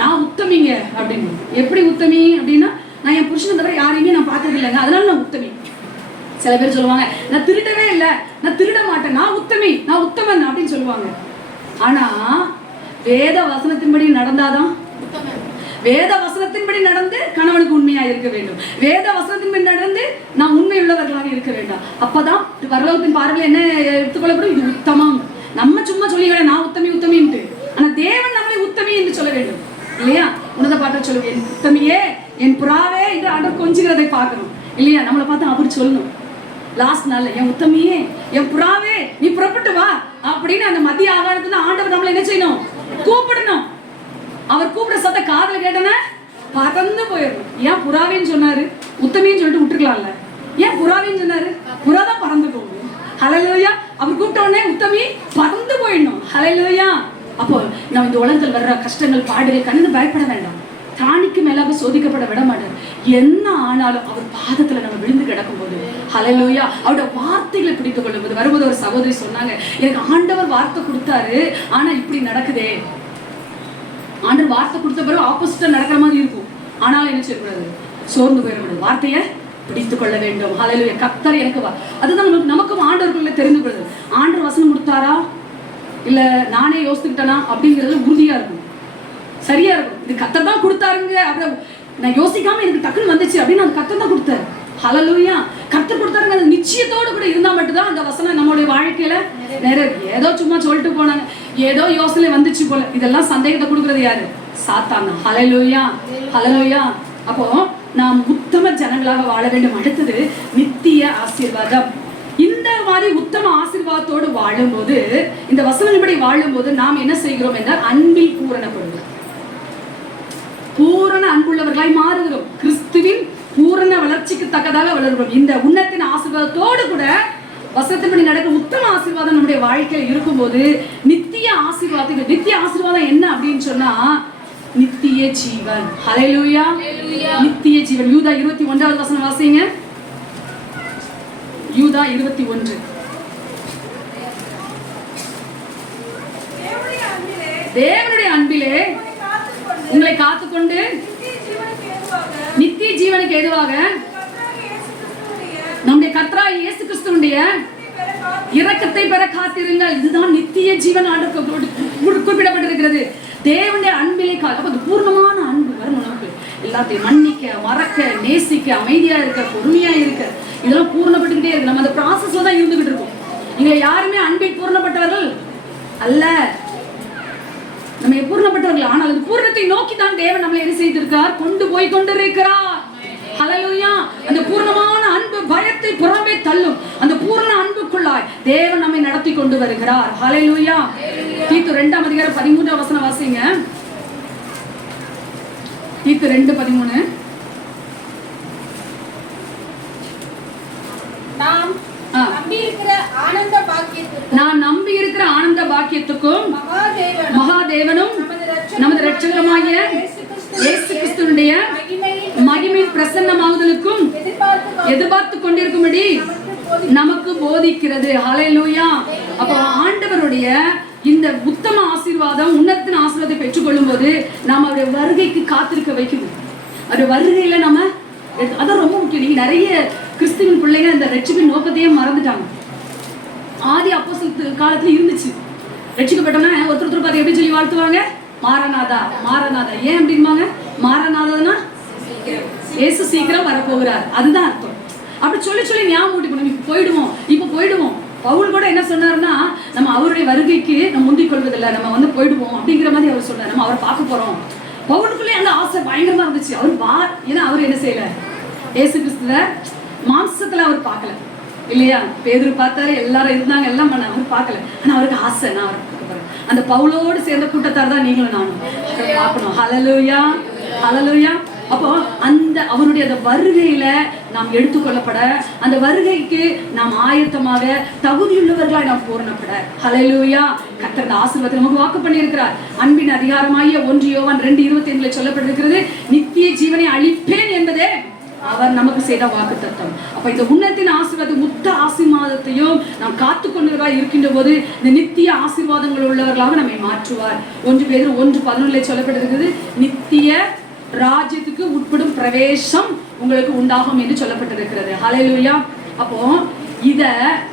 நான் உத்தமிங்க அப்படின்னு. எப்படி உத்தமி அப்படின்னா, நான் என் புருஷனை தவிர யாரையுமே நான் பார்த்தது இல்லைங்க, அதனால நான் உத்தமி. சில பேர் சொல்லுவாங்க, நான் திருடவே இல்லை, நான் திருட மாட்டேன், நான் உத்தமி, நான் உத்தமன் அப்படின்னு சொல்லுவாங்க. ஆனா வேத வசனத்தின்படி நடந்தாதான் உத்தமன். வேத வசனத்தின்படி நடந்து கணவனுக்கு உண்மையா இருக்க வேண்டும். வேத வசனத்தின்படி நடந்து நான் உண்மை உள்ளவர்களாக இருக்க வேண்டும். அப்பதான் பரலோகத்தின் பார்வையில் என்ன எடுத்துக்கொள்ளப்படும், இது உத்தமம். நம்ம சும்மா சொல்லிக்கிறேன் நான் உத்தமி உத்தமின்ட்டு, ஆனா தேவன் நம்மளை உத்தமி என்று சொல்ல வேண்டும் இல்லையா? உன்னத பாட்ட சொல்லுவேன், என் உத்தமியே, என் புறாவே என்று ஆண்டவர் கொஞ்சிக்கிறதை பார்க்கணும் இல்லையா? நம்மளை பார்த்து அவர் சொல்லணும். லாஸ்ட் நாள்ல, என் உத்தமியே, என் புறாவே, நீ புறப்பட்டு வா அப்படின்னு அந்த மத்திய ஆகாரத்துல ஆண்டவர் நம்மளை என்ன செய்யணும், கூப்பிடணும். அவர் கூப்பிட சத்த காதல கேட்டன பறந்து போயிடணும். ஏன் புறாவேன்னு சொன்னாரு, உத்தமின்னு சொல்லிட்டு விட்டுருக்கலாம்ல. ஏன் புறாவேன்னு சொன்னாரு? புறா தான் பறந்து போகும். ஹல்லேலூயா. அவர் கூப்பிட்ட உடனே உத்தமி பறந்து போயிடணும். ஹல்லேலூயா. அப்போ நம்ம இந்த உலகத்தில் வர்ற கஷ்டங்கள் பாடுகள் கண்டு பயப்பட வேண்டாம். திராணிக்கு மேலாக சோதிக்கப்பட விட மாட்டார். என்ன ஆனாலும் அவர் பாதத்துல நம்ம விழுந்து கிடக்கும் போது, ஹல்லேலூயா, அவருடைய வார்த்தைகளை பிடித்துக் கொள்ளும் போது, வரும்போது ஒரு சகோதரி சொன்னாங்க, எனக்கு ஆண்டவர் வார்த்தை கொடுத்தாரு, ஆனா இப்படி நடக்குதே. ஆண்டவர் வார்த்தை கொடுத்த பிறகு ஆப்போசிட்டா நடக்கிற மாதிரி இருக்கும். ஆனாலும் என்ன செய்யக்கூடாது, சோர்ந்து போயிடக்கூடாது. வார்த்தையை பிடித்துக் கொள்ள வேண்டும். ஹல்லேலூயா. கர்த்தர் எனக்கு அதுதான் நமக்கும் ஆண்டவருக்குள்ள தெரிந்து கொள்ளுது. ஆண்டவர் வசனம் கொடுத்தாரா இல்ல நானே யோசித்துக்கிட்டேனா அப்படிங்கிறது உறுதியா இருக்கும், சரியா இருக்கும். இது கர்த்தர் தான் கொடுத்தாருங்க அப்படி நான் யோசிக்காம எனக்கு டக்குன்னு வந்துச்சு அப்படின்னு அந்த கர்த்தர் தான் கொடுத்தாரு. ஹல்லேலூயா. கர்த்தர் கொடுத்தாருங்க அந்த நிச்சயத்தோடு கூட இருந்தா மட்டும்தான் அந்த வசனம் நம்மளுடைய வாழ்க்கையில நிறைய. ஏதோ சும்மா சொல்லிட்டு போனாங்க, ஏதோ யோசனை வந்துச்சு போல, இதெல்லாம் சந்தேகத்தை கொடுக்கறது யாரு? சாத்தான். ஹல்லேலூயா. ஹல்லேலூயா. அப்போ நாம் உத்தம ஜனங்களாக வாழ வேண்டும். அடுத்தது நித்திய ஆசீர்வாதம். இந்த மாதிரி உத்தம ஆசீர்வாதத்தோடு வாழும்போது, இந்த வசனப்படி வாழும்போது நாம் என்ன செய்கிறோம் என்றால் அன்பில் பூரணப்படுகிறோம், பூரண அன்புள்ளவர்களாய் மாறுகிறோம், கிறிஸ்துவின் பூரண வளர்ச்சிக்கு தக்கதாக வளர்கிறோம். இந்த உன்னத்தின் ஆசீர்வாதத்தோடு கூட வசனத்தின்படி நடக்கும் உத்தம ஆசீர்வாதம் நம்முடைய வாழ்க்கையில் இருக்கும்போது நித்திய ஆசீர்வாதம். நித்திய ஆசீர்வாதம் என்ன அப்படின்னு சொன்னா நித்திய ஜீவன். ஹல்லேலூயா. நித்திய ஜீவன். யூதா 21வது வசனம் வாசிங்க. யூதா 21. தேவனுடைய அன்பிலே உங்களை காத்துக்கொண்டு நித்திய ஜீவனுக்கு ஏதுவாக நம்முடைய கர்த்தராகிய இயேசு கிறிஸ்துவினுடைய இரக்கத்தை பெற காத்திருங்கள். இதுதான் நித்திய ஜீவன் குறிப்பிடப்பட்டிருக்கிறது. தேவனுடைய அன்பிலே அப்ப பூர்ணமான அன்பு வரும். நமக்கு எல்லாத்தையும் மன்னிக்க, மறக்க, நேசிக்க, அமைதியா இருக்க, பொறுமையா இருக்க, இதெல்லாம் பூர்ணப்பட்டுக்கிட்டே இருக்கு. நம்ம அந்த ப்ராசஸ்ல தான் இருந்துகிட்டு இருக்கோம். நீங்க யாருமே அன்பில் பூர்ணப்பட்டவர்கள் அல்ல. நம்ம பூர்ணப்பட்டவர்கள், ஆனால் அந்த பூர்ணத்தை நோக்கி தான் தேவன் நம்மளை என்ன செய்திருக்கிறார், கொண்டு போய் கொண்டிருக்கிறார். ஹல்லேலூயா. அந்த பூர்ணமான அன்பு பயத்தை புறம்பே தள்ளும். அந்த பூர்ண அன்புக்குள்ளாய் தேவன் நம்மை நடத்தி கொண்டு வருகிறார். ஹல்லேலூயா. தீத்து 2ஆம் அதிகாரம் 13ஆம் வசனம் வாசிங்க. தீத்து 2:13. நான் நம்பி இருக்கிற ஆனந்த பாக்கியத்துக்கும் மகாதேவனும் நமது இரட்சகருமாகிய இயேசு கிறிஸ்துவினுடைய மகிமை பிரசன்னமாகுதலுக்கும் எதிர்பார்த்து கொண்டிருக்கும்படி நமக்கு போதிக்கிறது. ஹல்லேலூயா. அப்போ ஆண்டவருடைய இந்த உத்தம ஆசீர்வாதம், உன்னதத்தின் ஆசீர்வாதத்தை பெற்றுக்கொள்ளும் போது நாம் அவருடைய வருகைக்கு காத்திருக்க வைக்குது. அவருடைய வருகையில நம்ம அதான் ரொம்ப முக்கியம். நீங்க நிறைய கிறிஸ்துவின் பிள்ளைங்க இந்த ரட்சிப்பின் நோக்கத்தையே மறந்துட்டாங்க. ஆதி அப்போஸ்தலர் காலத்துல இருந்துச்சு. ரட்சிக்கப்பட்டோம்னா ஒருத்தர் பார்த்து எப்படி சொல்லி வாழ்த்துவாங்க, மாரநாதா மாரநாதா. ஏன் அப்படின்பாங்க? மாரநாதனா இயேசு சீக்கிரம் வரப்போகிறார், அதுதான் அர்த்தம். அப்படி சொல்லி சொல்லி ஞாபகம் ஊட்டிக்கணும். இப்ப போயிடுவோம். பவுல் கூட என்ன சொன்னாருன்னா, நம்ம அவருடைய வருகைக்கு நம்ம முந்திக் கொள்வதில்லை, நம்ம போயிடுவோம் அப்படிங்கிற மாதிரி அவர் சொன்னார். நம்ம அவரை பார்க்க போறோம். பவுலுக்குள்ளே அந்த ஆசை பயங்கரமா இருந்துச்சு. ஏன்னா அவர் என்ன செய்யல, இயேசு கிறிஸ்துவ மாம்சத்துல அவர் பார்க்கல இல்லையா. பேதுரு பார்த்தாரு, எல்லாரும் இருந்தாங்க, எல்லாம் பண்ண, அவர் பார்க்கல. ஆனா அவருக்கு ஆசை, நான் அவரை பார்க்க போறேன். அந்த பவுலோடு சேர்ந்த கூட்டத்தார் தான் நீங்களும் நானும் பார்க்கணும். ஹல்லேலூயா, ஹல்லேலூயா. அப்போ அந்த அவருடைய அந்த வருகையில நாம் எடுத்துக்கொள்ளப்பட, அந்த வருகைக்கு நாம் ஆயத்தமாக தகுதியுள்ளவர்களாய் நாம் பூரணப்பட. ஹல்லேலூயா. கர்த்தர் ஆசீர்வாதத்தை நமக்கு வாக்கு பண்ணி இருக்கிறார். அன்பின் அதிகாரமாகிய 1 யோவான் 2:25 சொல்லப்பட்டிருக்கிறது, நித்திய ஜீவனை அளிப்பேன் என்பதே அவர் நமக்கு செய்த வாக்கு தத்தம். அப்ப இந்த உன்னத்தின் ஆசீர்வாதத்தை, முத்த ஆசீர்வாதத்தையும் நாம் காத்துக்கொண்டவர்களாக இருக்கின்ற போது இந்த நித்திய ஆசீர்வாதங்கள் உள்ளவர்களாக நம்மை மாற்றுவார். 1 பேதுரு 1:11 சொல்லப்பட்டிருக்கிறது, நித்திய ராஜ்யத்துக்கு உட்படும் பிரவேசம் உங்களுக்கு உண்டாகும் என்று சொல்லப்பட்டிருக்கிறது. ஹல்லேலூயா. அப்போ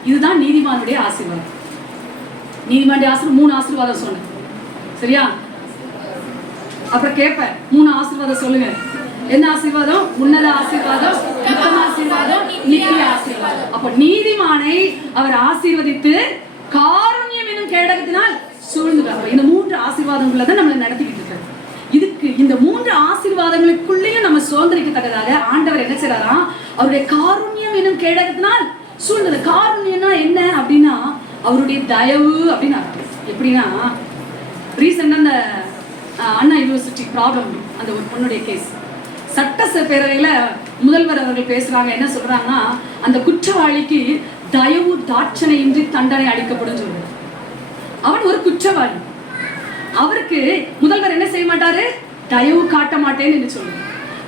இதுதான் நீதிமானுடைய ஆசீர்வாதம். நீதிமானுடைய ஆசீர்வாதம் 3 ஆசீர்வாதம் சொன்னேன், சரியா? அப்புறம் கேட்பேன், 3 ஆசீர்வாதம் சொல்லுங்க. என்ன ஆசீர்வாதம்? உன்னத ஆசீர்வாதம், உத்தம ஆசீர்வாதம், நித்திய ஆசீர்வாதம். அப்ப நீதிமானை அவர் ஆசீர்வதித்து காருண்யம் என்னும் கேடகத்தினால் சூழ்ந்துட்டார். இந்த 3 ஆசீர்வாதங்களை தான் நம்மளை நடத்திக்கிட்டு இருக்காரு. இந்த 3 ஆசீர்வாதங்களுக்குள்ளேயும் நம்ம சுதந்திரிக்கத்தக்கதாக ஆண்டவர் என்ன செய்யறாராம், அவருடைய காருண்யம் என்னும் கேடகத்தினால் சூழ்ந்தது. காருண்யம்னா என்ன அப்படின்னா அவருடைய தயவு அப்படின்னு அர்த்தம். எப்படின்னா, ரீசெண்டா அந்த அண்ணா யூனிவர்சிட்டி ப்ராப்ளம், அந்த ஒரு பொண்ணுடைய கேஸ், சட்டப்பேரவையில முதல்வர் அவர்கள் பேசுறாங்க. என்ன சொல்றாங்கன்னா, அந்த குற்றவாளிக்கு தயவு தாட்சணையின்றி தண்டனை அளிக்கப்படும் சொல்றாரு. அவன் ஒரு குற்றவாளி, அவருக்கு முதல்வர் என்ன செய்ய மாட்டாரு, தயவு காட்ட மாட்டேன்னு என்று சொல்லுங்க.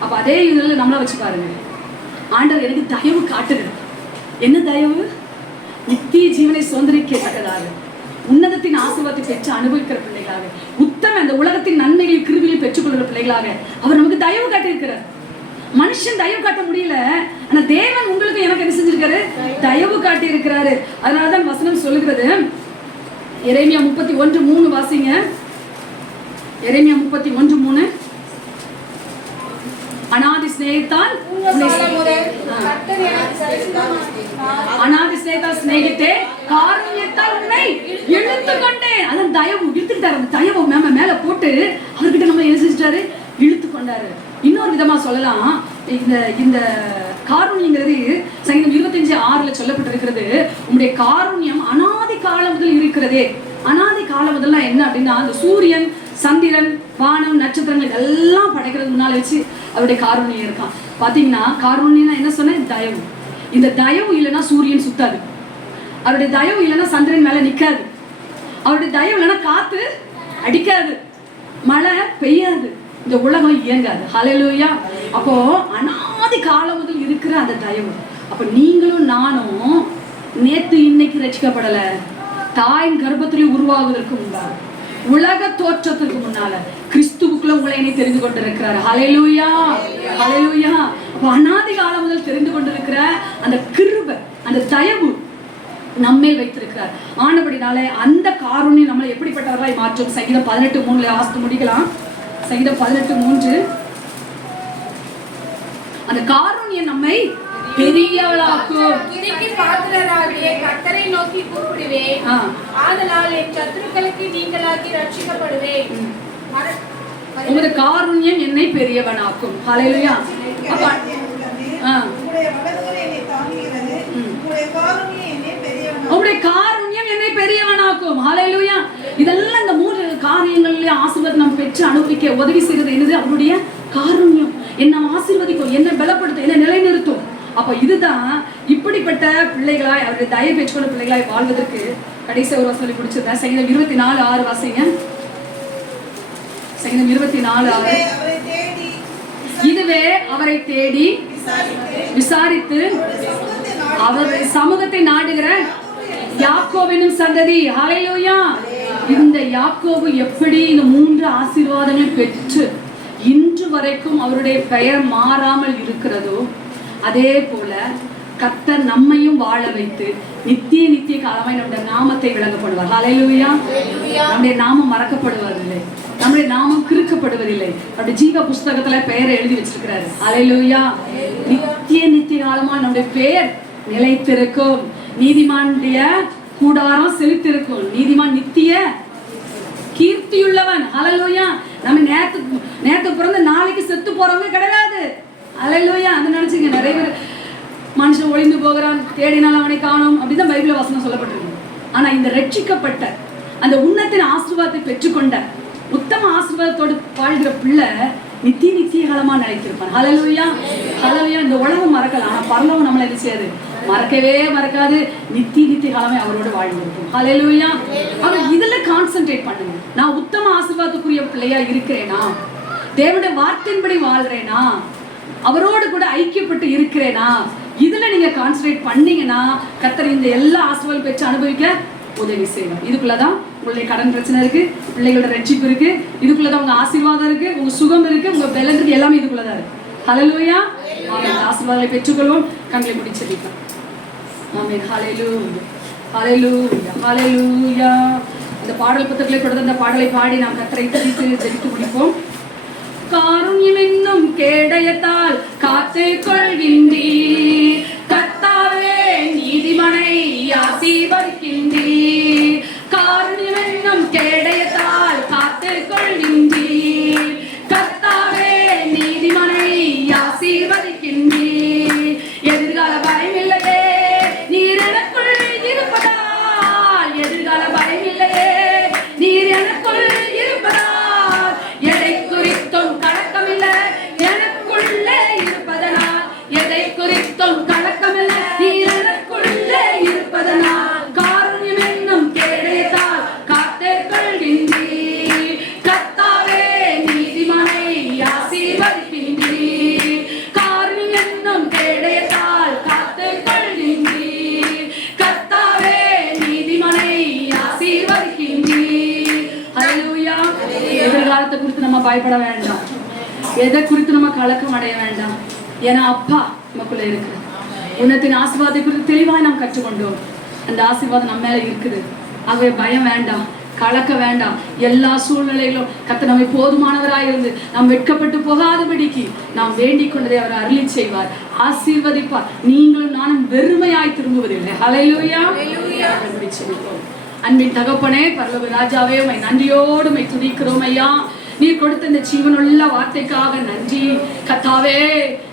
அப்ப அதே இதுல நம்மள வச்சு பாருங்க, ஆண்டவர் எனக்கு தயவு காட்டுறது. என்ன தயவு? நித்திய ஜீவனை சுதந்திரிக்கத்தக்கதாக, உன்னதத்தின் ஆசீர்வாதத்தை பெற்று அனுபவிக்கிற பிள்ளைகளாக, உத்தம அந்த உலகத்தின் நன்மைகளில் கிருபையில் பெற்றுக்கொள்கிற பிள்ளைகளாக அவர் நமக்கு தயவு காட்டியிருக்கிறார். மனுஷன் தயவு காட்ட முடியல, ஆனா தேவன் உங்களுக்கு எனக்கு என்ன செஞ்சிருக்காரு, தயவு காட்டி இருக்கிறாரு. அதனாலதான் வசனம் சொல்லுகிறது, எரேமியா 31:3 வாசிங்க. எரேமியா 31:3. அநாதி ஸ்நேகித்தால் ஸ்நேகித்தே காருண்யத்தால் உன்னை இழுத்து கொண்டேன். அதான் தயவு இழுத்துக்கிட்டாரு. அந்த தயவு மேல போட்டு அவர்கிட்ட நம்ம என்ன செஞ்சிட்டாரு, இழுத்து கொண்டாரு. இன்னொரு விதமா சொல்லலாம், இந்த காருண்யங்கிறது சங்கீதம் 25:6 சொல்லப்பட்டிருக்கிறது, உங்களுடைய காருண்யம் அநாதி காலம் முதல் இருக்கிறதே. அநாதி காலம் முதல்ல என்ன அப்படின்னா, அந்த சூரியன், சந்திரன், வானம், நட்சத்திரங்கள் எல்லாம் படைக்கிறது முன்னால வச்சு அவருடைய காருண்யம் இருக்கான். பாத்தீங்கன்னா காருண்யம்னா என்ன சொன்னேன், தயவு. இந்த தயவு இல்லைன்னா சூரியன் சுத்தாது, அவருடைய தயவு இல்லைன்னா சந்திரன் மேல நிக்காது, அவருடைய தயவு இல்லைன்னா காத்து அடிக்காது, மழை பெய்யாது, இந்த உலகம் இயங்காது. ஹல்லேலூயா. அப்போ அநாதி காலம் முதல் இருக்கிற அந்த தயவு. அப்ப நீங்களும் நானும் நேத்து இன்னைக்கு ரட்சிக்கப்படல, தாயின் கர்ப்பத்திலே உருவாகுவதற்கு முன்பாக, உலக தோற்றத்துக்கு முன்னால கிறிஸ்துவுக்குள்ள உங்களை தெரிந்து கொண்டிருக்கிறார். ஹல்லேலூயா, ஹல்லேலூயா. அப்ப அநாதி காலம் முதல் தெரிந்து கொண்டிருக்கிற அந்த கிருபை, அந்த தயவு நம்மேல் வைத்திருக்கிறார். ஆனபடினாலே அந்த காருண்யம் நம்மளை எப்படிப்பட்டவர்களாய் மாற்றும். சங்கீதம் 18:3 வாசித்து முடிக்கலாம். சங்கீதம் 18:3. அந்த காருண்யம் நம்மை பெரியவளாக்கும். கிருபைக்கு பாத்திரராகிய கர்த்தரை நோக்கி கூப்பிடுவேன், ஆதலால் என் சத்துருக்களுக்கு நீங்களாகி ரட்சிக்கப்படுவேன். உமது காருண்யம் என்னை பெரியவனாக்கும். ஹல்லேலூயா. அப்ப உம்முடைய காருண்யம் என்னை பெரியவனாக்கும். ஹல்லேலூயா. இதெல்லாம் இந்த 3 காரியங்களிலே ஆசீர்வாதம் நாம் பெற்று அனுபவிக்க உதவி செய்கிறது என்னது? அவருடைய காருண்யம். என்ன ஆசீர்வதிக்கும், என்ன பலப்படுத்தும், என்ன நிலைநிறுத்தும். அப்ப இதுதான் இப்படிப்பட்ட பிள்ளைகளாய், அவருடைய தயவு பெற்றுக்கொண்ட பிள்ளைகளாய் வாழ்வதற்கு கடைசி ஒரு வசனம் பிடிச்சதா. சங்கீதம் 24:6 வாசிங்க. சங்கீதம் 24:6. இதுவே அவரை தேடி விசாரித்து அவருடைய சமூகத்தை நாடுகிற யாக்கோபின் சந்ததி. ஹல்லேலூயா. இந்த யாக்கோபு எப்படி இந்த 3 ஆசீர்வாதங்கள் பெற்று இன்று வரைக்கும் அவருடைய பெயர் மாறாமல் இருக்கிறதோ, அதே போல கர்த்தர் நம்மையும் வாழ வைத்து நித்திய காலமாய் நம்முடைய நாமத்தை விளங்கப்படுவார். ஹல்லேலூயா. நம்முடைய நாமம் மறக்கப்படுவதில்லை, நம்முடைய நாமம் கிறுக்கப்படுவதில்லை. அவருடைய ஜீவ புஸ்தகத்துல பெயரை எழுதி வச்சிருக்கிறாரு. ஹல்லேலூயா. நித்திய காலமா நம்முடைய பெயர் நிலைத்திருக்கும். நீதிமானுடைய கூடாரம் செழித்திருக்கும். நீதிமான் நித்திய கீர்த்தியுள்ளவன். ஹல்லேலூயா. நம்ம நேத்து பிறந்த நாளைக்கு செத்து போறவங்க கிடையாது. ஹல்லேலூயா. அது நினைச்சுங்க. நிறைய பேர் மனுஷன் ஒளிந்து போகிறான், தேடினால் அவனை காணோம், அப்படிதான் பைபிள் வசனம் சொல்லப்பட்டிருக்கு. ஆனா இந்த ரட்சிக்கப்பட்ட அந்த உன்னத்தின் ஆசீர்வாதத்தை பெற்றுக்கொண்ட உத்தம ஆசீர்வாதத்தோடு வாழ்கிற பிள்ளை நித்திய காலமா நினைத்திருப்பான். ஹல்லேலூயா. ஹல்லேலூயா. இந்த உலகம் மறக்கலாம், ஆனா பரலோகம் நம்மளை என்ன செய்யாது? மறக்கவே மறக்காது. நித்திய காலமே அவரோட வாழ்ந்திருக்கும். ஹல்லேலூயா. அவர் இதுல கான்சென்ட்ரேட் பண்ணுங்க. நான் உத்தம ஆசீர்வாதத்துக்குரிய பிள்ளையா இருக்கிறேனா? தேவனுடைய வார்த்தையின்படி வாழ்றேனா? அவரோடு கூட ஐக்கியப்பட்டு இருக்கிறேனா? இதுல நீங்க கான்சென்ட்ரேட் பண்ணீங்கன்னா கர்த்தர் இந்த எல்லா ஆசீர்வாதம் பெற்று அனுபவிக்க உதவி செய்வார். இதுக்குள்ளதான் உங்களுடைய கடன் பிரச்சனை இருக்கு, பிள்ளைகளோட ரட்சிப்பு இருக்கு, இதுக்குள்ளதான் உங்க ஆசீர்வாதம் இருக்கு, உங்க சுகம் இருக்கு, உங்க பலன் இருக்கு, எல்லாமே இதுக்குள்ளதான் இருக்கு. ஹல்லேலூயா. ஆசீர்வாதங்களை பெற்றுக்கொள்வோம். கண்களை மூடி ஜெபிக்கலாம். ஆமென். ஹல்லேலூயா. ஹல்லேலூயா. ஹல்லேலூயா. இந்த பாடல் புத்தகங்களை கொடுத்த அந்த பாடலை பாடி நாம் கர்த்தரை துதித்து ஜெபித்து முடிப்போம். காருண்யம் என்னும் கேடயத்தால் காத்து கொள்கின்றீர் கர்த்தாவே, நீதிமனை ஆசீர்வதிக்கின்றீர். காருண்யம் என்னும் கேடயத்தால் காத்து கொள்கின்றீர் கர்த்தாவே, நீதிமனை ஆசீர்வதிக்கின்றீர். எதிர்கால பயமில்லையே நீர் எனக்குள் இருப்பதால், எதிர்கால பயமில்லையே நீர் எனக்குள் இருப்பதால், எதை குறித்தும் கலக்கமில்லை எனக்குள்ளே இருப்பதனால், எதை குறித்தும் கலக்கமில்லை நீர் எனக்குள்ளே இருப்பதனால், காருண்யம் என்னும் கேடயத்தால் காத்து கொள்கின்றீர் கர்த்தாவே, நீதிமனை ஆசீர்வதிக்கின்றீர். காருண்யம் என்னும் கேடயத்தால் காத்து கொள்கின்றீர் கர்த்தாவே, நீதிமனை ஆசீர்வதிக்கின்றீர். ஹல்லேலூயா. எதிர்காலத்தை குறித்து நம்ம பயப்பட வேண்டாம், எதை குறித்து நம்ம கலக்கம் அடைய வேண்டாம். ஏன்னா அப்பா நமக்குள்ள இருக்கு. உன்னத்தின் ஆசீர்வாதத்தை குறித்து தெளிவாய் நாம் கற்றுக்கொண்டோம். அந்த ஆசீர்வாதம் நம்ம மேல இருக்குது. ஆகவே பயம் வேண்டாம், கலக்க வேண்டாம். எல்லா சூழ்நிலைகளும் கர்த்தர் நம்மை போதுமானவராயிருந்து நாம் வெட்கப்பட்டு போகாதபடிக்கு நாம் வேண்டிக் கொண்டதை அவர் அருளி செய்வார், ஆசீர்வதிப்பார். நீங்களும் நானும் வெறுமையாய் திரும்புவதில்லை. ஹல்லேலூயா. அன்பின் தகப்பனே, பரலோக ராஜாவே, உம்மை நன்றியோடு உம்மை துதிக்கிறோம் ஐயா. நீர் கொடுத்த இந்த ஜீவனுள்ள வார்த்தைக்காக நன்றி கர்த்தாவே.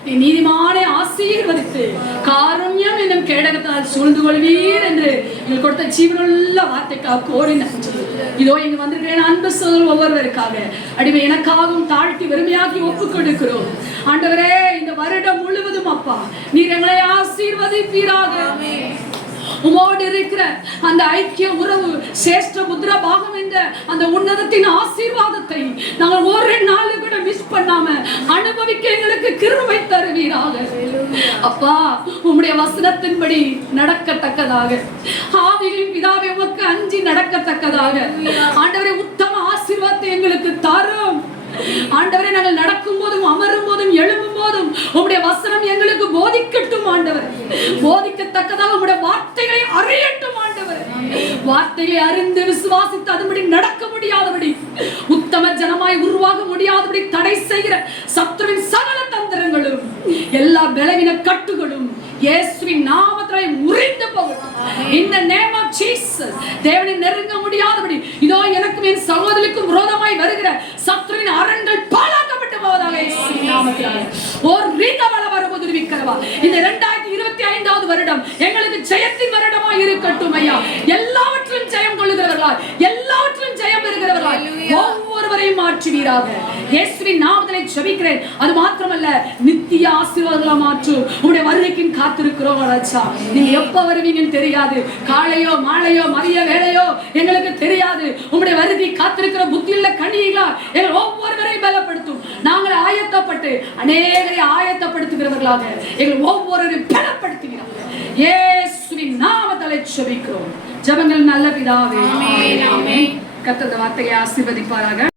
நீ நீதிமானை ஆசீர்வதித்து காருண்யம் என்னும் கேடகத்தால் சூழ்ந்து கொள்வீர் என்று எங்களுக்கு கொடுத்த ஜீவனுள்ள வார்த்தைக்காக கோரி நன்றி. இதோ இங்க வந்திருக்கிறேன் அன்பு சோதரர் ஒவ்வொருவருக்காக அடிமை எனக்காகவும் தாழ்த்தி வெறுமையாக்கி ஒப்புக் கொடுக்கிறோம். ஆண்டவரே, இந்த வருடம் முழுவதும் அப்பா நீர் எங்களை ஆசீர்வதிப்பீராக. உமோடு இருக்கிற அந்த ஐக்கிய உறவு, சேஷ்ட முத்ரா பாகம் என்ற அந்த உன்னதத்தின் ஆசீர்வாதத்தை நாங்கள் ஒரு நாள் கூட மிஸ் பண்ணாம அனுபவிக்க எங்களுக்கு கிருபை தருவீராக. அப்பா, உம்முடைய வசனத்தின்படி நடக்கத்தக்கதாக, ஆவிகளின் பிதாவே உமக்கு அஞ்சி நடக்கத்தக்கதாக ஆண்டவரே உத்தம ஆசீர்வாதத்தை எங்களுக்கு தரும். ஆண்டவரே, நாங்கள் நடக்கும் போதும் அமரும் போதும் எழும்பும் போதும் முழுவதும் உம்முடைய வசனம் எங்களுக்கு போதிக்கட்டும் ஆண்டவர். போதிக்கத்தக்கதாக உம்முடைய வார்த்தைகளை அறியட்டும் ஆண்டவர். வார்த்தைகளை அறிந்து விசுவாசித்து அதுபடி நடக்க முடியாதபடி, உத்தம ஜனமாய் உருவாக முடியாதபடி தடை செய்கிற சத்துருவின் சகல தந்திரங்களும் எல்லா பலவீன கட்டுகளும் இயேசுவின் நாமத்திலே முறிந்து போகட்டும். In the name of Jesus. தேவனை நெருங்க முடியாதபடி இதோ எனக்கும் என் சகோதரிக்கும் விரோதமாய் வருகிற சத்துருவின் அரண்கள் பாழாக்கப்பட்டு போவதாக இயேசுவின் நாமத்திலே. ஓர் ரீகவல வரபுதுவிக்கிறவா. இந்த 2025வது வருடம் எங்களுக்கு ஜெயத்தின் வருடமாய் இருக்கட்டும் ஐயா. எல்லாவற்றிலும் ஜெயம் கொள்ளுகிறவர்களாய், எல்லாவற்றிலும் ஜெயம் பெறுகிறவர்களாய் ஒவ்வொருவரையும் மாற்றுவீராக. இயேசுவின் நாமத்திலே ஜெபிக்கிறேன். அது மாத்திரமல்ல, நித்திய ஆசீர்வாதங்களா மாற்று. உம்முடைய வருகைக்கு காத்திருக்கிறோம் ராஜா. நீங்க எப்ப வருவீங்கன்னு தெரியாது. காலையோ மாலையோ மதிய வேளையோ எங்களுக்கு தெரியாது. உம்முடைய வருகை காத்திருக்கிற புத்தியுள்ள கனிகளா எங்கள் ஒவ்வொருவரையும் பலப்படுத்தும். நாங்கள் ஆயத்தப்பட்டு அநேகரை ஆயத்தப்படுத்துகிறவர்களாக எங்கள் ஒவ்வொருவரையும் பலப்படுத்துகிறார். இயேசுவின் நாமத்திலே ஜெபிக்கிறோம். ஜெபங்கள் நல்ல பிதாவே. ஆமென். கர்த்தர் வார்த்தையை ஆசீர்வதிப்பாராக.